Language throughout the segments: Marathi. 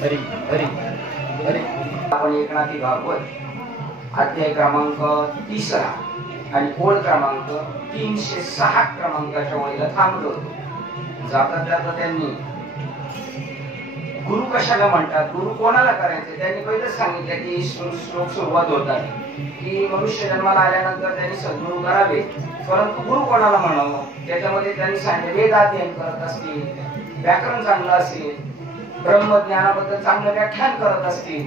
हरी हरी हरी. आपण एकनाथी भागवत अध्याय क्रमांक 3 आणि ओळ क्रमांक 306 क्रमांकाच्या वळीला थांबलो होतो. जाता जाता त्यांनी गुरु कशाला म्हणतात, गुरु कोणाला करायचे, त्यांनी पहिलेच सांगितलं की श्लोक सुरुवात होतात की मनुष्य जन्माला आल्यानंतर त्यांनी सद्गुरु करावे, परंतु गुरु कोणाला म्हणावं. त्याच्यामध्ये त्यांनी सांगितले वेदाध्ययन करत असतील, व्याकरण चांगलं असेल, ब्रह्मज्ञानाबद्दल चांगलं व्याख्यान करत असतील,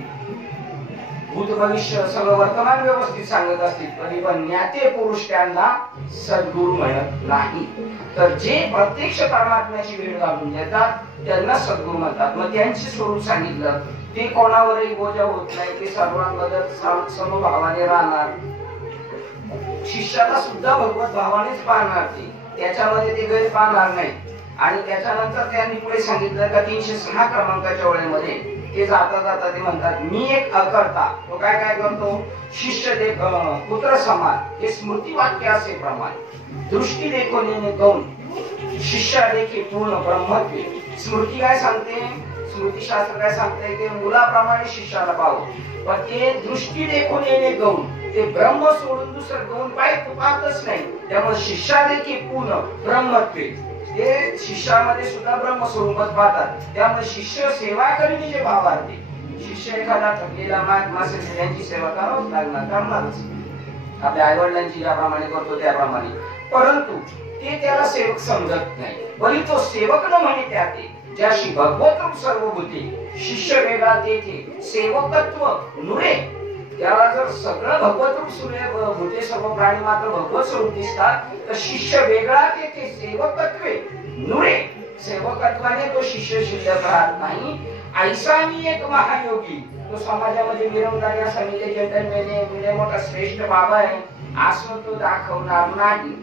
भूत भविष्य सगळं वर्तमान व्यवस्थित सांगत असतील, तरी पण ज्ञाते पुरुष त्यांना सद्गुरु म्हणत नाही. तर जे प्रत्यक्ष परमात्म्याची वेळ घालून येतात त्यांना सद्गुरु म्हणतात. मग त्यांचे स्वरूप सांगितलं, ते कोणावरही बोजा होत नाही, ते सर्वांबद्दल समभावाने राहणार, शिष्याला सुद्धा भगवत भावानेच पाहणार, त्याच्यामध्ये ते गैर पाहणार नाही. आणि त्याच्यानंतर त्यांनी पुढे सांगितलं का 306 क्रमांकाच्या वेळेमध्ये ते जाता जाता ते म्हणतात मी एक अकर्ता. तो काय काय करतो, शिष्य देख पुत्र समान, हे स्मृती वाक्य असे प्रमाण, दृष्टी देखो नेने गौण, शिष्य देखी पूर्ण ब्रह्मत्वे. स्मृती काय सांगते, स्मृती शास्त्र काय सांगते की मुलाप्रमाणे शिष्याला पाहू, पण ते दृष्टी देखून येणे गौण, ते ब्रह्म सोडून दुसरं गौण पाहतच नाही. त्यामुळे शिष्या देखील पूर्ण ब्रह्मत्वे, ते शिष्यामध्ये सुद्धा ब्रह्म स्वरूपात पाहतात. त्यामुळे शिष्य सेवा करणे जे भावार्थी, शिष्य एखादा थकलेला माणसाची त्यांची सेवा करावंच लागणार, करणारच, आपल्या आई वडिलांची ज्याप्रमाणे करतो त्याप्रमाणे. परंतु ते त्याला सेवक समजत नाही, बरी तो सेवक न म्हणे त्याते ज्याशी भगवत रूप सर्वभूते, शिष्य वेगळा तेथे सेवकत्व नुरे. त्याला जर सगळं भगवत रूप सूर्य भूते सर्व प्राणी मात्र भगवत स्वरूप दिसतात, तर शिष्य वेगळा तेथे सेवकत्वे नुरे. सेवकत्वाने तो शिष्य शिल्लक राहत नाही. ऐसा मी एक महायोगी, तो समाजामध्ये मिरवणारे असा मिले जंटलमेन मिले मोठा श्रेष्ठ बाबा आहे असं तो दाखवणार नाही.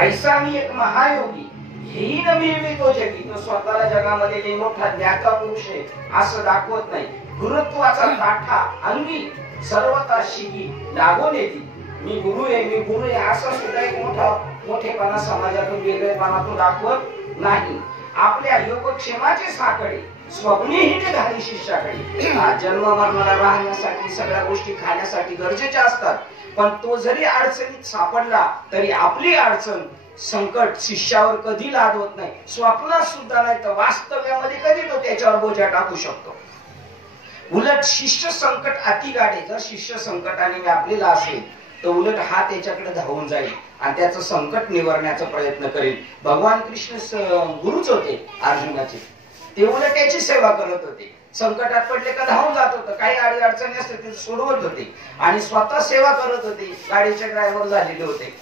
ऐसा मी एक महायोगी हेही न मिळवे तो जगी, तो स्वतःला जगामध्ये जे मोठा ज्ञाता पुरुष आहे असं दाखवत नाही. गुरुत्वाचा काठा अंगी सर्वता शिगी लागून येते, मी गुरु आहे मी गुरु आहे असं सुद्धा एक मोठेपणा समाजातून वेगळेपणा तो दाखवत नाही. आपल्या योगक्षेमाचे साकडे स्वप्नेही घाली शिष्याकडे. जन्म मरणाला राहण्यासाठी सगळ्या गोष्टी खाण्यासाठी गरजेच्या असतात, पण तो जरी अडचणीत सापडला तरी आपली अडचण संकट शिष्यावर कधी लादवत नाही, स्वप्नात सुद्धा नाही तर वास्तव्यामध्ये कधी तो त्याच्यावर बोजा टाकू शकतो. उलट शिष्य संकट अति गाडे, जर शिष्य संकटाने व्यापलेला असेल तर उलट हा त्याच्याकडे धावून जाईल आणि त्याचं संकट निवारण्याचा प्रयत्न करेल. भगवान कृष्ण गुरुच होते अर्जुनाचे, ते उलट त्याची सेवा करत होते. संकटात पडले का धावून जात होतं, काही अडी अडचणी असते ते सोडवत होते आणि स्वतः सेवा करत होते, गाडीचे ड्रायव्हर झालेले होते.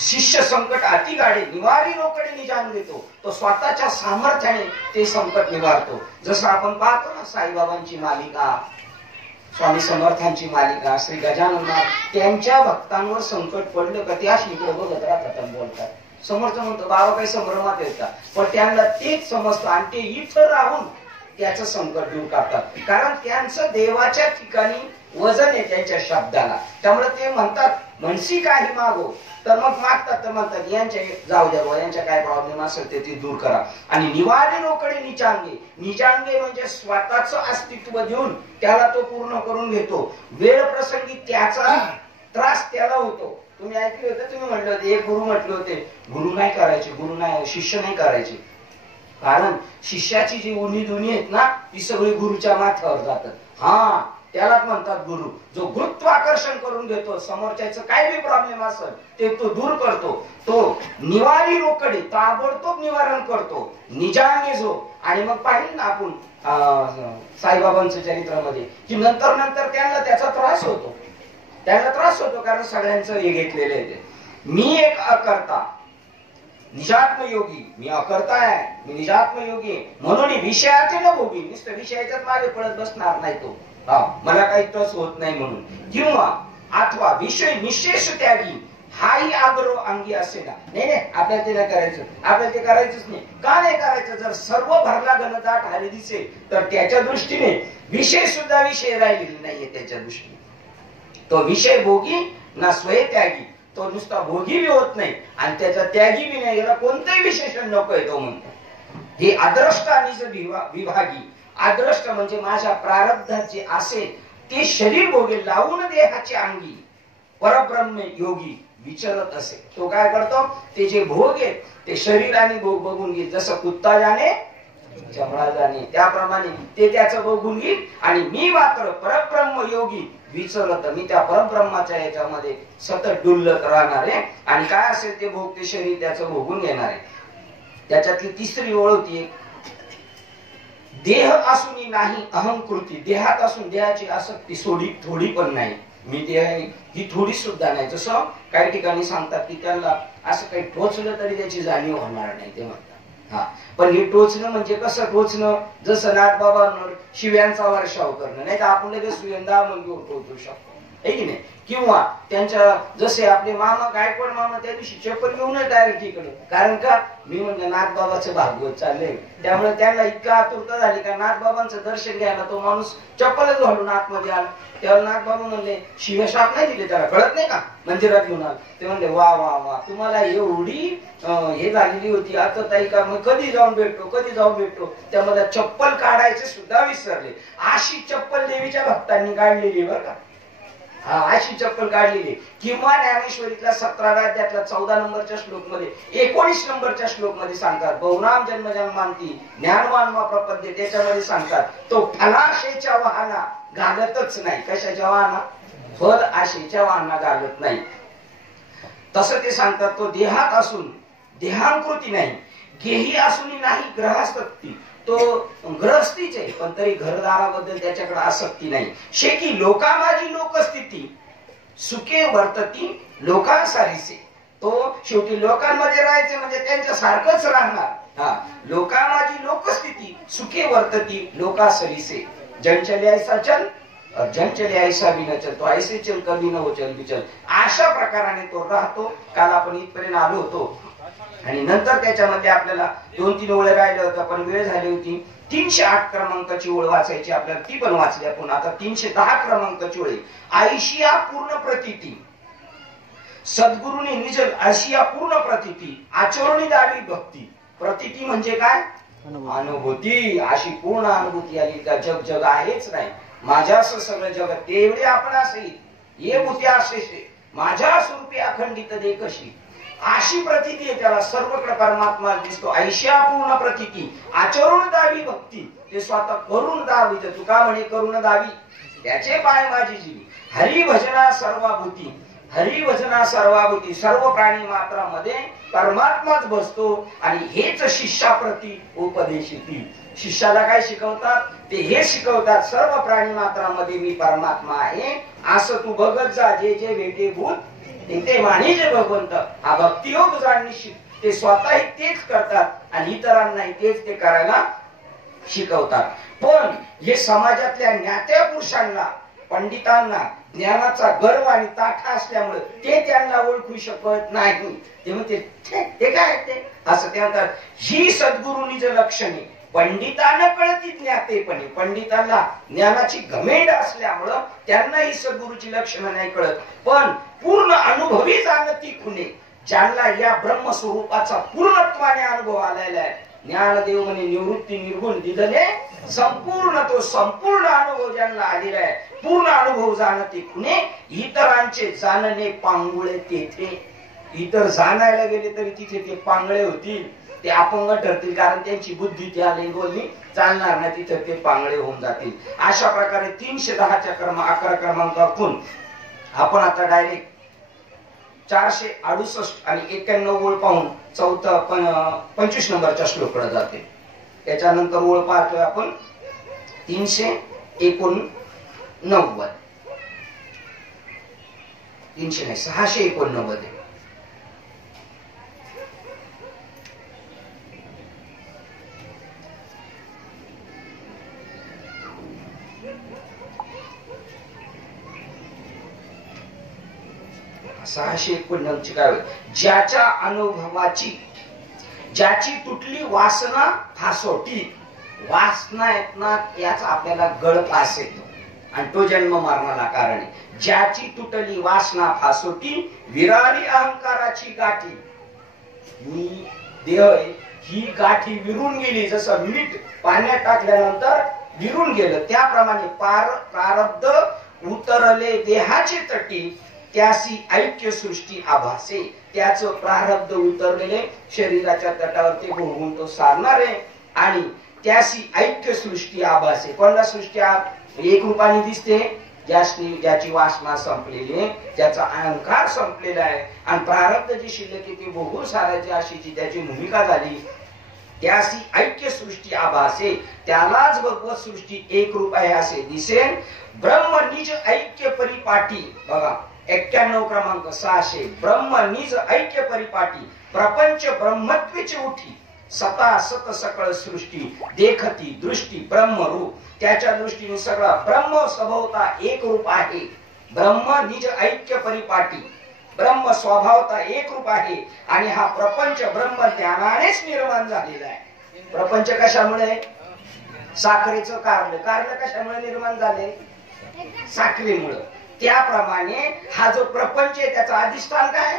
शिष्य संकट अति गाडे निवारी रोकडे निजान घेतो, तो स्वतःच्या सामर्थ्याने ते संकट निवारतो. जसं आपण पाहतो ना साईबाबांची मालिका, स्वामी समर्थांची मालिका, श्री गजानन त्यांच्या भक्तांवर संकट पडलं का ते अशी इकडे बघत राहतात आणि बोलतात. समर्थ म्हणतो बाबा काही संभ्रमात येतात, पण त्यांना तेच समजतं आणि ते इथं राहून त्याचं संकट दूर करतात, कारण त्यांचं देवाच्या ठिकाणी वजन आहे त्यांच्या शब्दाला. त्यामुळे ते म्हणतात म्हणशी काही मागो, तर मग मागतात तर म्हणतात यांच्या जाऊ द्या, यांच्या काय प्रॉब्लेम असेल ते दूर करा. आणि निवारे रोकडे निचांगे, निचांगे म्हणजे स्वतःच अस्तित्व देऊन त्याला तो पूर्ण करून घेतो. वेळ प्रसंगी त्याचा त्रास त्याला होतो. तुम्ही ऐकले होते, तुम्ही म्हटले होते, एक गुरु म्हटले होते गुरु नाही करायचे, गुरु नाही शिष्य नाही करायचे, कारण शिष्याची जी उणी दुनी आहेत ना ती सगळी गुरुच्या माथ्यावर जातात. हा त्यालाच म्हणतात गुरु, जो गुरुत्वाकर्षण करून घेतो, समोरच्याचं काय बी प्रॉब्लेम असेल ते तो दूर करतो, तो निवारी रोकडे ताबडतोब निवारण करतो. निजाने जो, आणि मग पाहिजे ना आपण साईबाबांच्या चरित्रामध्ये की नंतर त्यांना त्याचा त्रास होतो, त्याला त्रास होतो कारण सगळ्यांचं हे घेतलेलं आहे. मी एक अकर्ता निजात्म योगी, मी अकर्ता आहे, मी निजात्म योगी म्हणून विषयाचे न भोगी, नुसतं विषयाच्याच मागे पडत बसणार नाही तो, मला काही त्रास होत नाही म्हणून. किंवा अथवा विषय निशेष त्यागी हाही आग्रह अंगी असे ना, नाही आपल्याला ते नाही करायचं, आपल्याला ते करायचंच नाही. का नाही करायचं, जर सर्व भरला घनदाट हारी दिसेल तर त्याच्या दृष्टीने विषय सुद्धा विषय राहिलेले नाहीये. त्याच्या दृष्टीने तो विषय भोगी ना स्वय त्यागी, तो नुसता भोगी बी होत नाही आणि त्याचा त्यागी बी नाही, याला कोणतंही विशेषण नको आहे तो म्हणतो. हे अद्रष्ट आणि विभागी. अद्रष्ट म्हणजे माझ्या प्रारब्धात जे असेल ते शरीर भोगे लावून देहाची अंगी परब्रह्म योगी विचरत असे. तो काय करतो, ते जे भोग आहेत ते शरीराने भोग बघून घेईल. जसं कुत्ता जाणे चमडा जाणे त्याप्रमाणे ते त्याचं बघून घेईल. आणि मी मात्र परब्रह्म योगी विचरत, मी त्या परब्रह्माच्या याच्यामध्ये सतत डुल्लत राहणार आहे. आणि काय असेल ते भोग ते शरीर त्याचं भोगून घेणार आहे. त्याच्यातली तिसरी ओळ होती, देह असूनही नाही अहंकृती. देहात असून देहाची आसक्ती थोडी पण नाही. मी देह ही थोडी सुद्धा नाही. जसं काही ठिकाणी सांगतात की त्यांना असं काही टोचलं तरी त्याची जाणीव होणार नाही ते म्हणतात. हा, पण हे टोचणं म्हणजे कसं टोचणं, जसं नाथबाबांवर शिव्यांचा वर्षाव करणं. नाही तर आपण लगेच सुयंदा म्हणजे टोचू शकतो, है की नाही. किंवा त्यांच्या जसे आपले मामा गायकवाड मामा त्या दिवशी चप्पल घेऊनच डायरेक्ट इकडे. कारण का, मी म्हणजे नाथबाबाचं भागवत चाललंय. त्यामुळे त्यांना इतका आतुरता झाली का नाथबाबांचं दर्शन घ्यायला तो माणूस चप्पलच घालून आतमध्ये आला. तेव्हा नाथबाबा म्हणले, शिवशाप नाही दिले त्याला, कळत नाही का, मंदिरात घेऊन आला. ते म्हणले, वा वा वा, तुम्हाला एवढी हे झालेली होती आता ताई का, मग कधी जाऊन भेटतो. त्या मला चप्पल काढायचे सुद्धा विसरले. अशी चप्पल देवीच्या भक्तांनी काढलेली बरं का. हा, अशी चप्पल काढलेली. किंवा ज्ञानेश्वरीतल्या 17 अध्यायातल्या 14 नंबरच्या श्लोक मध्ये 19 नंबरच्या श्लोक मध्ये सांगतात, बहुनाम जन्म जन्मांती ज्ञानवान वा प्रपद्य. त्याच्यामध्ये सांगतात, तो फलाशेच्या वाहना घालतच नाही. कशाच्या वाहना, फल आशेच्या वाहना घालत नाही. तसं ते सांगतात, तो देहात असून देहांकृती नाही, गेही असूनही नाही ग्रहस्थी. तो ग्रहस्थीच आहे पण तरी घरदाराबद्दल त्याच्याकडे आसक्ती नाही. शेकी लोका माझी लोकस्थिती सुखे वर्तती लोकांसारीसे. तो शेवटी लोकांमध्ये राहायचे म्हणजे त्यांच्या सारखंच राहणार. हा, लोका माझी लोकस्थिती सुखे वर्तती लोकांसारीसे. जन चले ऐसा चल और जन चले ऐसा भी न चल. तो ऐसे चल कभी न हो चल भी चल. अशा प्रकाराने तो राहतो. काल आपण इथपर्यंत आलो होतो आणि नंतर त्याच्यामध्ये आपल्याला 2-3 ओळ राहिल्या होत्या पण वेळ झाली होती. 308 क्रमांकाची ओळ वाचायची आपल्याला, ती पण वाचली आपण. आता 310 क्रमांकाची ओळ, आयशिया पूर्ण प्रतीती. सद्गुरूने निज आयशिया पूर्ण प्रतीती आचरणी दावी भक्ती. प्रतीती म्हणजे काय, अनुभूती. अशी पूर्ण अनुभूती आली का जग आहेच नाही, माझ्या सगळं जगत तेवढे आपण असे ये भूती असे माझ्या स्वरूपी अखंडित दे कशी. अशी प्रतीती आहे त्याला. सर्वकडे परमात्मा दिसतो. ऐशा पूर्ण प्रतीती आचरण दावी भक्ती. ते स्वतः करून दावी. तुका म्हणे करून दावी त्याचे पाय माझी जीवी. हरिभजना सर्वाभूती. हरिभजना सर्वाभूती. सर्व प्राणी मात्रामध्ये परमात्माच बसतो. आणि हेच शिष्याप्रती उपदेशिती. शिष्याला काय शिकवतात, ते हे शिकवतात, सर्व प्राणी मात्रामध्ये मी परमात्मा आहे असं तू बघत जा. जे जे भेटे भूत ते माने जे भगवंत. हा भक्तियोग जाणणी ते स्वतःही तेच करतात आणि इतरांनाही तेच ते करायला शिकवतात. पण हे समाजातल्या ज्ञात्या पुरुषांना पंडितांना ज्ञानाचा गर्व आणि ताठा असल्यामुळे ते त्यांना ओळखू शकत नाही. ते म्हणते ते काय ते असं ते म्हणतात. ही सद्गुरूंनी जे लक्षणे पंडितांना कळती ज्ञातेपणे. पंडितांना ज्ञानाची घमेंड असल्यामुळं त्यांना ही सद्गुरूची लक्षणं नाही कळत. पण पूर्ण अनुभवी जाणती खुणे ज्यांना या ब्रह्मस्वरूपाचा पूर्णत्वाने अनुभव आलेला आहे. ज्ञानदेव म्हणे निवृत्ती निर्गुण दिदले संपूर्ण. तो संपूर्ण अनुभव ज्यांना आलेला आहे, पूर्ण अनुभव जाणते खुणे. इतरांचे जाणणे पांगुळे तेथे. इतर जाणायला गेले तरी तिथे ते पांगळे होतील, ते अपंग ठरतील, कारण त्यांची बुद्धी त्या लेंगोनी चालणार नाही. तिथे ते पांगळे होऊन जातील. अशा प्रकारे 310च्या 11 क्रमांकातून आपण आता डायरेक्ट 468 आणि 91 ओळ पाहून 25 नंबरच्या श्लोकडे जाते. त्याच्यानंतर ओळ पाहतोय आपण 389. 689. काय, ज्याच्या अनुभवाची ज्याची तुटली वासना फासोटी. वासना येत ना याच आपल्याला गळफास येतो आणि तो जन्म मरणाला कारण आहे. ज्याची तुटली वासना फासोटी विरारी अहंकाराची गाठी. मी देह आहे ही गाठी विरून गेली, जसं मीठ पाण्यात टाकल्यानंतर विरून गेलं त्याप्रमाणे प्रारब्ध उतरले देहाचे तटी, त्यासी ऐक्य सृष्टी आभासे. त्याचं प्रारब्ध उतरलेले शरीराच्या तटावरती भोगून तो सारणार आहे आणि त्यासी ऐक्य सृष्टी आभासे. कोणला सृष्टी एक रूपाने दिसते? ज्याची वासना संपलेली आहे, ज्याचा अहंकार संपलेला आहे आणि प्रारब्ध जी शिल्लक आहे ती भोगून सारायची अशी जी त्याची भूमिका झाली, त्यासी ऐक्य सृष्टी आभासे. त्यालाच भगवत सृष्टी एक रूप आहे असे दिसेल. ब्रह्म निज ऐक्य परिपाटी, बघा 91 क्रमांक 600. ब्रह्म निज ऐक्य परिपाटी, प्रपंच ब्रह्मत्वेची उठी, सता सत सकळ सृष्टी, देखती दृष्टी ब्रह्मरूप. त्याच्या दृष्टीने सगळा ब्रह्म स्वभावता एक रूप आहे. ब्रह्म निज ऐक्य परिपाटी, ब्रह्म स्वभावता एक रूप आहे आणि हा प्रपंच ब्रह्म ज्ञानानेच निर्माण झालेला आहे. प्रपंच कशामुळे? साखरेचं कारलं कशामुळे निर्माण झाले? साखरेमुळे. त्याप्रमाणे हा जो प्रपंच आहे त्याचं अधिष्ठान काय?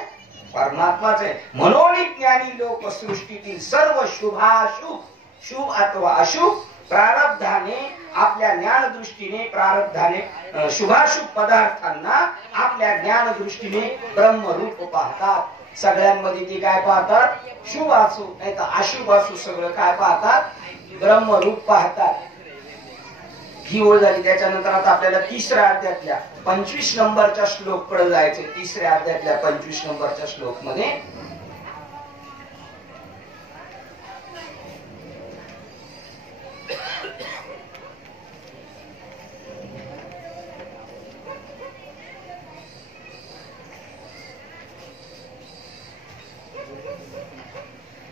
परमात्माच आहे. म्हणून ज्ञानी लोक सृष्टीतील सर्व शुभाशुभ, शुभ अथवा अशुभ प्रारब्धाने आपल्या ज्ञान दृष्टीने, प्रारब्धाने शुभाशुभ पदार्थांना आपल्या ज्ञान दृष्टीने ब्रह्मरूप पाहतात. सगळ्यांमध्ये ते काय पाहतात? शुभ असो नाही तर अशुभ असो सगळं काय पाहतात? ब्रह्मरूप पाहतात. ही ओळ झाली. त्याच्यानंतर आता आपल्याला तिसऱ्या अध्यायातल्या 25 नंबरच्या श्लोक कडे जायचे. तिसऱ्या अध्यायातल्या 25 नंबरच्या श्लोक मध्ये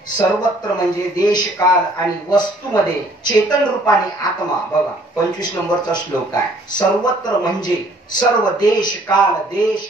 सर्वत्र म्हणजे देश काल आणि वस्तूमध्ये चेतन रूपाने आत्मा. बघा 25 नंबरचा श्लोक आहे. सर्वत्र म्हणजे सर्व देश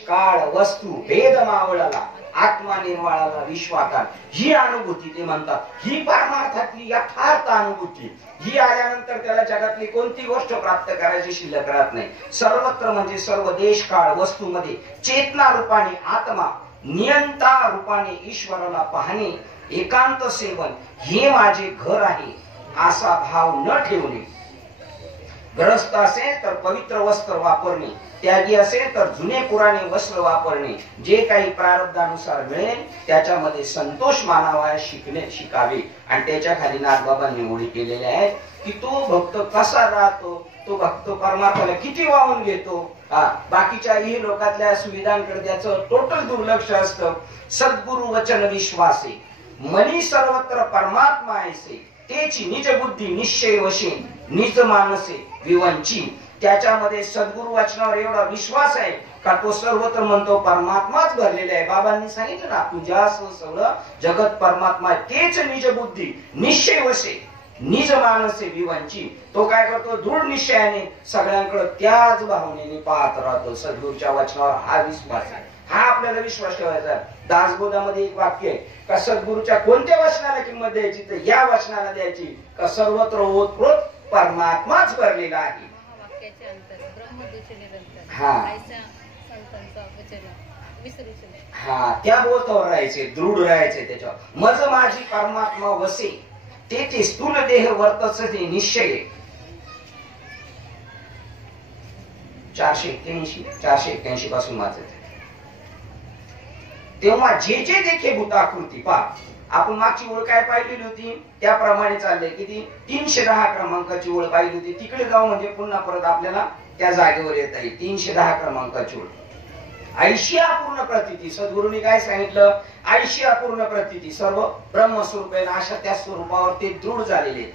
काळ वस्तू भेद मावळाला, आत्मा निर्वाळाला विश्वाकार. ही अनुभूती ते म्हणतात. ही परमार्थातली यथार्थ अनुभूती. ही आल्यानंतर त्याला जगातली कोणती गोष्ट प्राप्त करायची शिल्लक राहत नाही. सर्वत्र म्हणजे सर्व देश काळ वस्तूमध्ये चेतना रूपाने आत्मा, नियंता रूपाने ईश्वराला पाहणे, एकांत सेवन हे माझे घर आहे असा भाव न ठेवणे. ग्रस्त असेल तर पवित्र वस्त्र वापरणे, त्यागी असेल तर जुने पुराणे वस्त्र वापरणे. जे काही प्रारब्धानुसार मिळेल त्याच्यामध्ये संतोष मानावा शिकावे. आणि त्याच्या खाली नागबाबांनी ओळी केलेल्या आहेत की तो भक्त कसा राहतो, तो भक्त परमात्म्याला किती वाहून घेतो. बाकीच्या ही लोकातल्या सुविधांकडे त्याचं टोटल दुर्लक्ष असतं. सद्गुरु वचन विश्वासे, मनी सर्वत्र परमात्मा ऐसे, तेची निज बुद्धी निश्चय वशे, निज मानसे विवंची. त्याच्यामध्ये सद्गुरु वचनावर एवढा विश्वास आहे का तो सर्वत्र म्हणतो परमात्माच भरलेला आहे. बाबांनी सांगितलं ना, तुझ्या सगळं जगत परमात्मा आहे. तेच निज बुद्धी निश्चय वशे, निज मानसे विवंची. तो काय करतो? दृढ निश्चयाने सगळ्यांकडे त्याच भावनेने पाहत राहतो. सद्गुरूच्या वचनावर हा विश्वास आहे. हा आपल्याला विश्वास ठेवायचा. दासबोधामध्ये एक वाक्य आहे का सद्गुरूच्या कोणत्या वचनाला किंमत द्यायची? तर या वचनाला द्यायची का सर्वत्र ओतप्रोत परमात्माच भरलेला आहे. हा त्या बोधावर राहायचे, दृढ राहायचे त्याच्यावर. मज माझी परमात्मा वसे, तेथे स्थूल देह वर्तच ते निश्चय. 481 पासून वाचत. तेव्हा जे जे देखे भूताकृती पा. आपण मागची ओळ काय पाहिलेली होती त्याप्रमाणे चाललंय. किती? 310 क्रमांकाची ओळ पाहिली होती. तिकडे जाऊ म्हणजे पुन्हा परत आपल्याला त्या जागेवर येता येईल. 310 क्रमांकाची ओळ. 80 अपूर्ण प्रतीती. सद्गुरूंनी काय सांगितलं? 80 अपूर्ण प्रतीती सर्व ब्रह्मस्वरूप आहे. अशा त्या स्वरूपावर ते दृढ झालेले.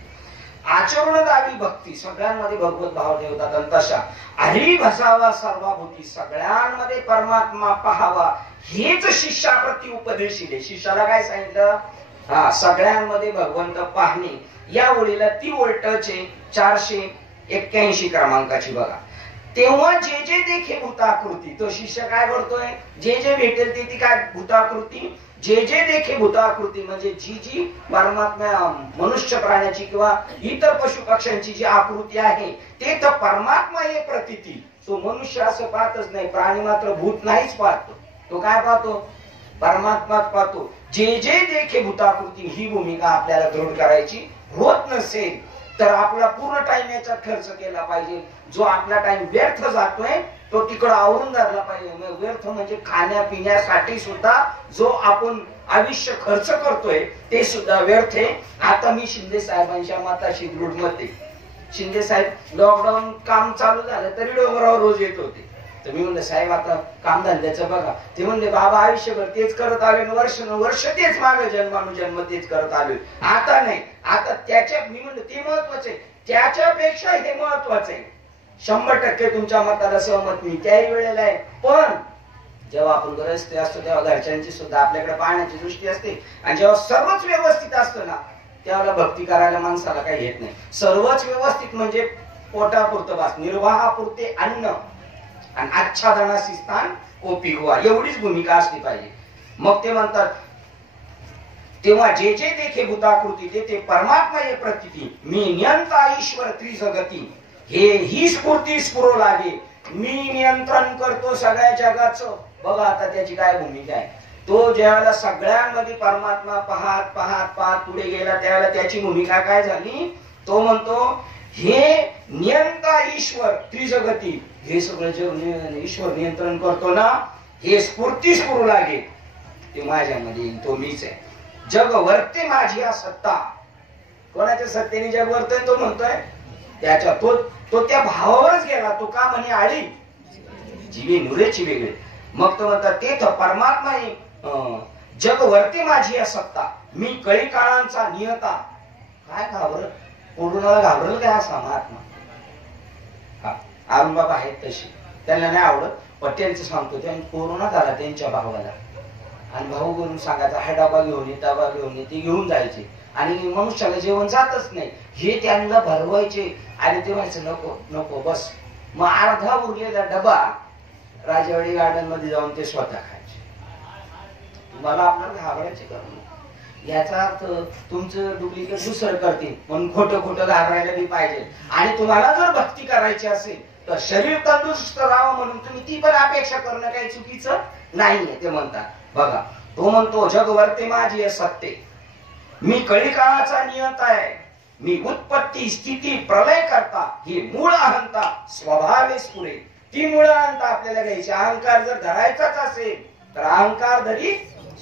आचरण दावी भक्ती, सगळ्यांमध्ये भगवत भाव ठेवतात. आणि तशा हरी भसावा सर्वाभूती, सगळ्यांमध्ये परमात्मा पाहावा हेच शिष्याप्रती उपदेशिले. शिष्याला काय सांगितलं? सगळ्यांमध्ये भगवंत पाहणे. या ओळीला ती ओळ टच आहे 481 क्रमांकाची. बघा, तेव्हा जे जे देखे भूताकृती. तो शिष्य काय करतोय? जे जे भेटेल ते ती काय भूताकृती. जे जे देखे भूताकृती म्हणजे जी जी परमात्मा मनुष्य प्राण्याची किंवा इतर पशु पक्ष्यांची जी आकृती आहे ते तर परमात्मा हे प्रतीती. तो मनुष्य असं पाहतच नाही. प्राणी मात्र भूत नाहीच पाहतो. तो काय पाहतो? परमात्माच पाहतो. जे जे देखे भूताकृती ही भूमिका आपल्याला दृढ करायची होत नसेल तर आपला पूर्ण टाइम याचा खर्च केला पाहिजे. जो आपला टाइम व्यर्थ जातोय तो तिकडं आवरून धरला पाहिजे. व्यर्थ म्हणजे खाण्यापिण्यासाठी सुद्धा जो आपण आयुष्य खर्च करतोय ते सुद्धा व्यर्थ आहे. आता मी शिंदे साहेबांच्या मताशी दृढ मत आहे. शिंदे साहेब लॉकडाऊन काम चालू झालं तरी डोंगरावर रोज येत होते. तर मी म्हणलं साहेब आता काम धंद्याचं बघा. ते म्हणले बाबा आयुष्यभर तेच करत आले, वर्ष तेच मागे जन्मानुजन्म तेच करत आलोय. आता नाही, आता त्याच्या मी म्हणलं ते महत्वाचं आहे, त्याच्यापेक्षा हे महत्वाचं आहे. 100% तुमच्या मताला सहमत मी त्याही वेळेला आहे. पण जेव्हा आपण ग्रस्त असतो तेव्हा घरच्यांची सुद्धा आपल्याकडे पाहण्याची दृष्टी असते. आणि जेव्हा सर्वच व्यवस्थित असतं ना त्यावेळेला भक्ती करायला माणसाला काही येत नाही. सर्वच व्यवस्थित म्हणजे पोटापुरतं बास, निर्वाहापुरते अन्न आणि आच्छादनासी स्थान ओपी गोवा एवढीच भूमिका असली पाहिजे. मग ते म्हणतात तेव्हा जे जे देखे भूताकृती ते परमात्मा ये प्रतीती मी नियंता ईश्वर त्रिजगती हे ही स्फूर्ती स्फुरो लागे. मी नियंत्रण करतो सगळ्या जगाचं. बघा आता त्याची काय भूमिका आहे. तो ज्यावेळेला सगळ्यांमध्ये परमात्मा पाहत पाहत पाहत पुढे गेला त्यावेळेला त्याची भूमिका काय झाली. तो म्हणतो हे नियंता ईश्वर त्रिजगती हे सगळं जग ईश्वर नियंत्रण करतो ना हे स्फूर्ती स्फुरू लागे. ते माझ्यामध्ये तो मीच आहे. जग वर्ते माझी हा सत्ता. कोणाच्या सत्तेने जग वर्तय तो म्हणतोय त्याच्या तो त्या भावावरच गेला. तो का म्हणे आळी जीवे नुरेची वेगळे. मग तो म्हणतात ते परमात्मा जग वर्ते माझी या सत्ता मी कळी काळांचा नियता. काय घाबरत कोरोनाला घाबरल काय असा महात्मा. अरुण बाबा आहेत तशी त्यांना नाही आवडत. पण त्यांचं सांगतो त्यांनी कोरोना झाला त्यांच्या भावाला आणि भाऊ करून सांगायचा हा डबा घेऊन ये डबा घेऊन ये. ते घेऊन जायचे आणि मनुष्याला जेवण जातच नाही हे त्यांना भरवायचे. आणि ते व्हायचं नको नको बस. मग अर्धा उरलेला डबा राजवाडी गार्डन मध्ये जाऊन ते स्वतः खायचे. तुम्हाला आपल्याला घाबरायचे करून याचा अर्थ तुमचं डुप्लिकेट दुसरं करतील म्हणून खोटं खोटं घाबरायला बी पाहिजे. आणि तुम्हाला जर भक्ती करायची असेल तर शरीर तंदुरुस्त राहावं म्हणून तुम्ही ती पण अपेक्षा करणं काही चुकीचं नाहीये. ते म्हणतात बघा तो म्हणतो जग वर्ते माझी सत्ते मी कळी काळाचा नियंता आहे. मी उत्पत्ती स्थिती प्रलय करता ही मूळ अहंता स्वभावेस पुरे. ती मूळ अहंता आपल्याला घ्यायची. अहंकार जर धरायचाच असेल तर अहंकार धरी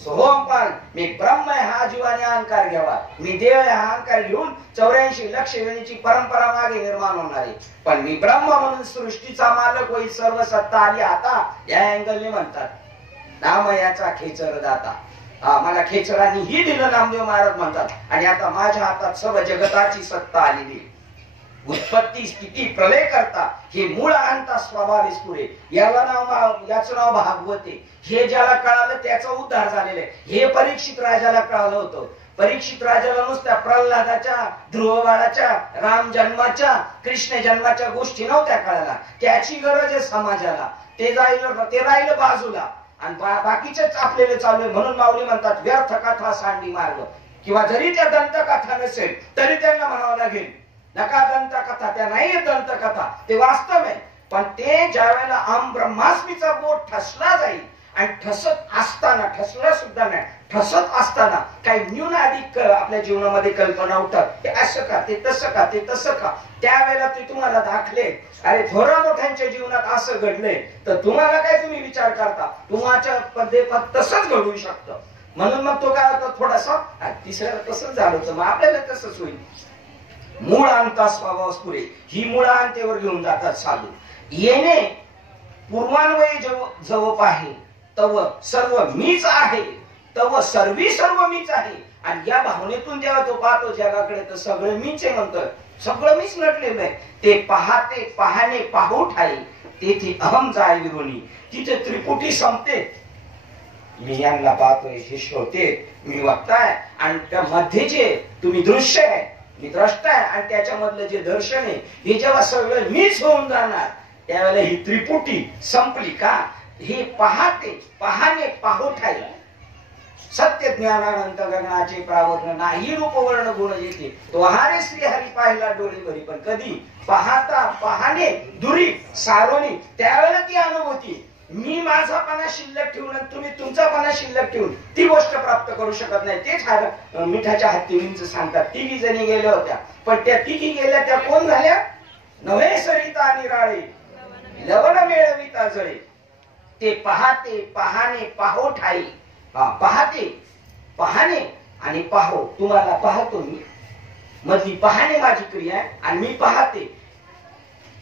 सोहमपान मी ब्रह्म आहे हा जीवाने अहंकार घ्यावा. मी देव आहे हा अहंकार घेऊन 84 लक्ष वेळेची परंपरा मागे निर्माण होणार आहे. पण मी ब्रह्म म्हणून सृष्टीचा मालक होईल. सर्व सत्ता आली आता या अँगलने म्हणतात नाम याचा खेचर दाता. मला खेचरांनी ही दिलं नामदेव महाराज म्हणतात. आणि आता माझ्या हातात सर्व जगताची सत्ता आलेली. उत्पत्ती स्थिती प्रलय करता हे मूळ अहंता स्वभावेस पुरे. याचं नाव भागवते. हे ज्याला कळालं त्याचा उद्धार झालेला आहे. हे परीक्षित राजाला कळालं होतं. परीक्षित राजाला नुसत्या प्रल्हादाच्या ध्रुव बाळाच्या राम जन्माच्या कृष्ण जन्माच्या गोष्टी नव्हत्या कळायला. त्याची गरज आहे समाजाला. ते राहिलं बाजूला आणि बाकीचेच आपल्याला चालू आहे. म्हणून माऊली म्हणतात व्यर्थ कथा सांडी मार्ग. किंवा जरी त्या दंतकथा नसेल तरी त्यांना म्हणावं लागेल नका दंतकथा. त्या नाही दंतकथा ते वास्तव आहे. पण ते ज्या वेळेला आम ब्रह्मास्मीचा बोट ठसला जाईल आणि ठसत असताना ठसला सुद्धा नाही ठसत असताना काही न्यून अधिक आपल्या जीवनामध्ये कल्पना उठतात. ते असं का ते तसं का ते तसं का. त्यावेळेला ते तुम्हाला दाखले अरे थोरा मोठ्यांच्या जीवनात असं घडलंय तर तुम्हाला काय तुम्ही विचार करता तुमच्या पद्धत तसंच घडू शकतं. म्हणून मग तो काय होता थोडासा तिसऱ्याला तसंच झालं होतं मग आपल्याला तसंच होईल. मूळ अंता स्वभाव पुरे ही मूळ अंतेवर घेऊन जातात साधू. येणे पूर्वान्वये जव पाहे तव सर्व मीच आहे तव सर्व मीच आहे. आणि या भावनेतून जेव्हा तो पाहतो जगाकडे तर सगळं मीच आहे म्हणतोय. सगळं मीच नटलेलं आहे. ते पाहते पाहणे पाहू ठाई तेथे अहम जाय विरोणी. तिथे त्रिपुटी संपते. मी यांना पाहतोय हे श्रोते मी वक्ताय आणि त्या मध्ये जे तुम्ही दृश्य आहे मी द्रष्टा आहे आणि त्याच्यामधलं जे दर्शन आहे हे जेव्हा सगळं मीच होऊन जाणार त्यावेळेला ही त्रिपुटी संपली का. हे पाहते पाहणे पाहू ठाई सत्य ज्ञानानंत गगनाचे प्रावरण नाही रूपवर्ण गुण येते. तो हारे श्री हरी पाहिला डोळे भरी. पण कधी पाहता पाहणे दुरी सारोनी त्यावेळेला ती अनुभूती. मी माझा पणा शिल्लक ठेवून आणि तुम्ही तुमचा पणा शिल्लक ठेवून ती गोष्ट प्राप्त करू शकत नाही. तेच मिठाच्या हत्तींच सांगतात. तिघी जणी गेल्या होत्या, पण त्या तिघी गेल्या त्या कोण झाल्या? नव्हे सरिता निराळे लवण मिळविता जळे, ते पाहते पाहणे पाहो ठाई. पाहते पाहणे आणि पाहो, तुम्हाला पाहतो मी, मधली पाहणे माझी क्रिया आहे आणि मी पाहते.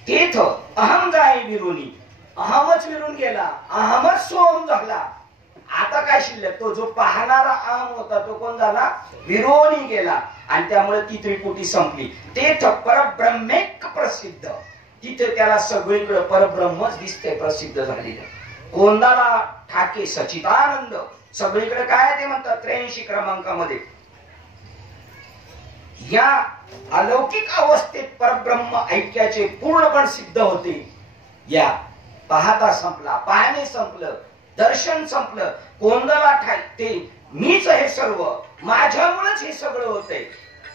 तेथ अहम जाई विरोनी, अहमच विरून गेला, अहमच सोम झाला. आता काय शिल्लक? तो जो पाहणारा अहम होता तो कोण झाला? विरोनी गेला. आणि त्यामुळे ती त्रिपुटी संपली. तेथ परब्रह्मेक प्रसिद्ध, तिथे त्याला सगळीकडे परब्रह्मच दिसते, प्रसिद्ध झालेलं. कोंदाला ठाके सचिदानंद, सगळीकडे काय ते म्हणतात 83 क्रमांकामध्ये. या अलौकिक अवस्थेत परब्रह्म ऐक्याचे पूर्णपण सिद्ध होते. या पाहता संपला, पाहणे संपलं, दर्शन संपलं, कोंदाला ठाकते मीच हे सर्व, माझ्यामुळेच हे सगळं होतंय.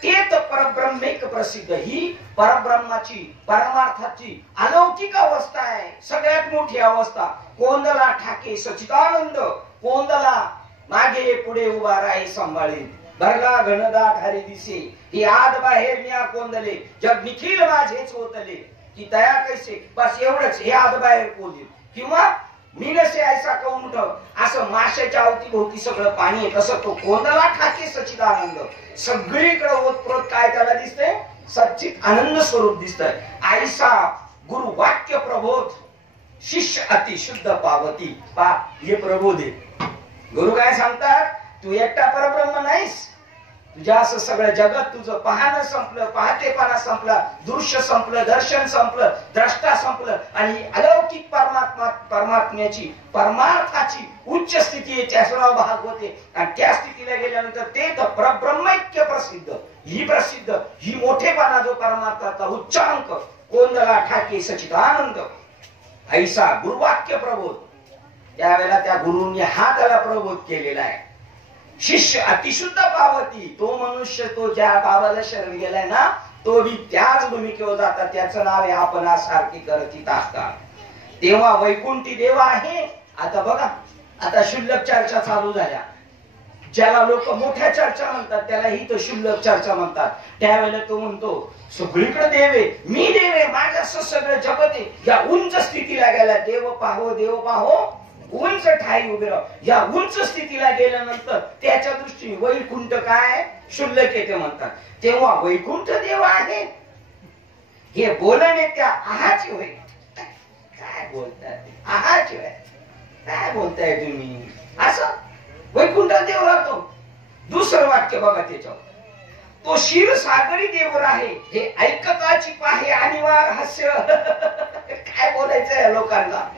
ते तर परब्रह्मेक प्रसिद्ध, ही परब्रह्माची परमार्थाची अलौकिक अवस्था आहे, सगळ्यात मोठी अवस्था. कोंदला ठाके सचिदानंद, कोंदला मागे पुढे उभा राही सांभाळी, भरला घनदाट हरी दिसे, ही आत बाहेर म्या कोंदले, जग निखिल माझेच होतले, की तया कैसे, बस एवढंच, हे आत बाहेर कोंदले. किंवा मी नसे ऐसा कौन उठव, असं माशाच्या अवतीभोवती सगळं पाणी आहे, तसं तो कोंदला ठाके सचिदानंद, सगळीकडे ओतप्रोत काय त्याला दिसतंय? सच्चित आनंद स्वरूप दिसतंय. ऐसा गुरु वाक्य प्रबोध, शिष्य अति शुद्ध पावती. पा हे प्रबोध आहे. गुरु काय सांगतात? तू एकटा परब्रह्म नाहीस, तुझ्या असं सगळं जगत तुझं पाहणं संपलं, पाहतेपणा संपला, दृश्य संपलं, दर्शन संपलं, द्रष्टा संपलं, आणि अलौकिक परमात्म्याची परमार्थाची उच्च स्थिती आहे, त्याचा भाग होते. आणि त्या स्थितीला गेल्यानंतर ते तर परब्रह्मैक्य प्रसिद्ध, ही प्रसिद्ध, ही मोठेपणा जो परमार्थाचा उच्चांक, कोंदला ठाके सचिदानंद. ऐसा गुरुवाक्य प्रबोध, त्यावेळेला त्या गुरुंनी हा त्याला प्रबोध केलेला आहे. शिष्य अतिशुद्ध पावती, तो मनुष्य तो ज्या बाबाला शरण गेलाय ना, तो बी त्याच भूमिकेवर जातात. त्याचं नाव आहे आपणासारखी करती ताकद. तेव्हा वैकुंठी देव आहे. आता बघा, आता शुल्लक चर्चा चालू झाल्या. ज्याला लोक मोठ्या चर्चा म्हणतात त्याला ही तो शुल्लक चर्चा म्हणतात. त्यावेळेला तो म्हणतो सगळीकडे देव आहे, मी देव आहे, माझ्या सगळं जगत आहे. या उंच स्थितीला गेला, देव पाहो उंच ठाई उभे राह. या उंच स्थितीला गेल्यानंतर त्याच्या दृष्टीने वैकुंठ काय? शुल्लक येते म्हणतात. तेव्हा वैकुंठ देव आहे हे बोलणे त्या आहाची होय. काय बोलताय? आहाची होय, काय बोलताय तुम्ही? असं वैकुंठ देव राहतो. दुसरं वाक्य बघा त्याच्यावर, तो क्षीरसागरी देव आहे, हे ऐकताची पाहे अनिवार्य हास्य. काय बोलायचं या लोकांना?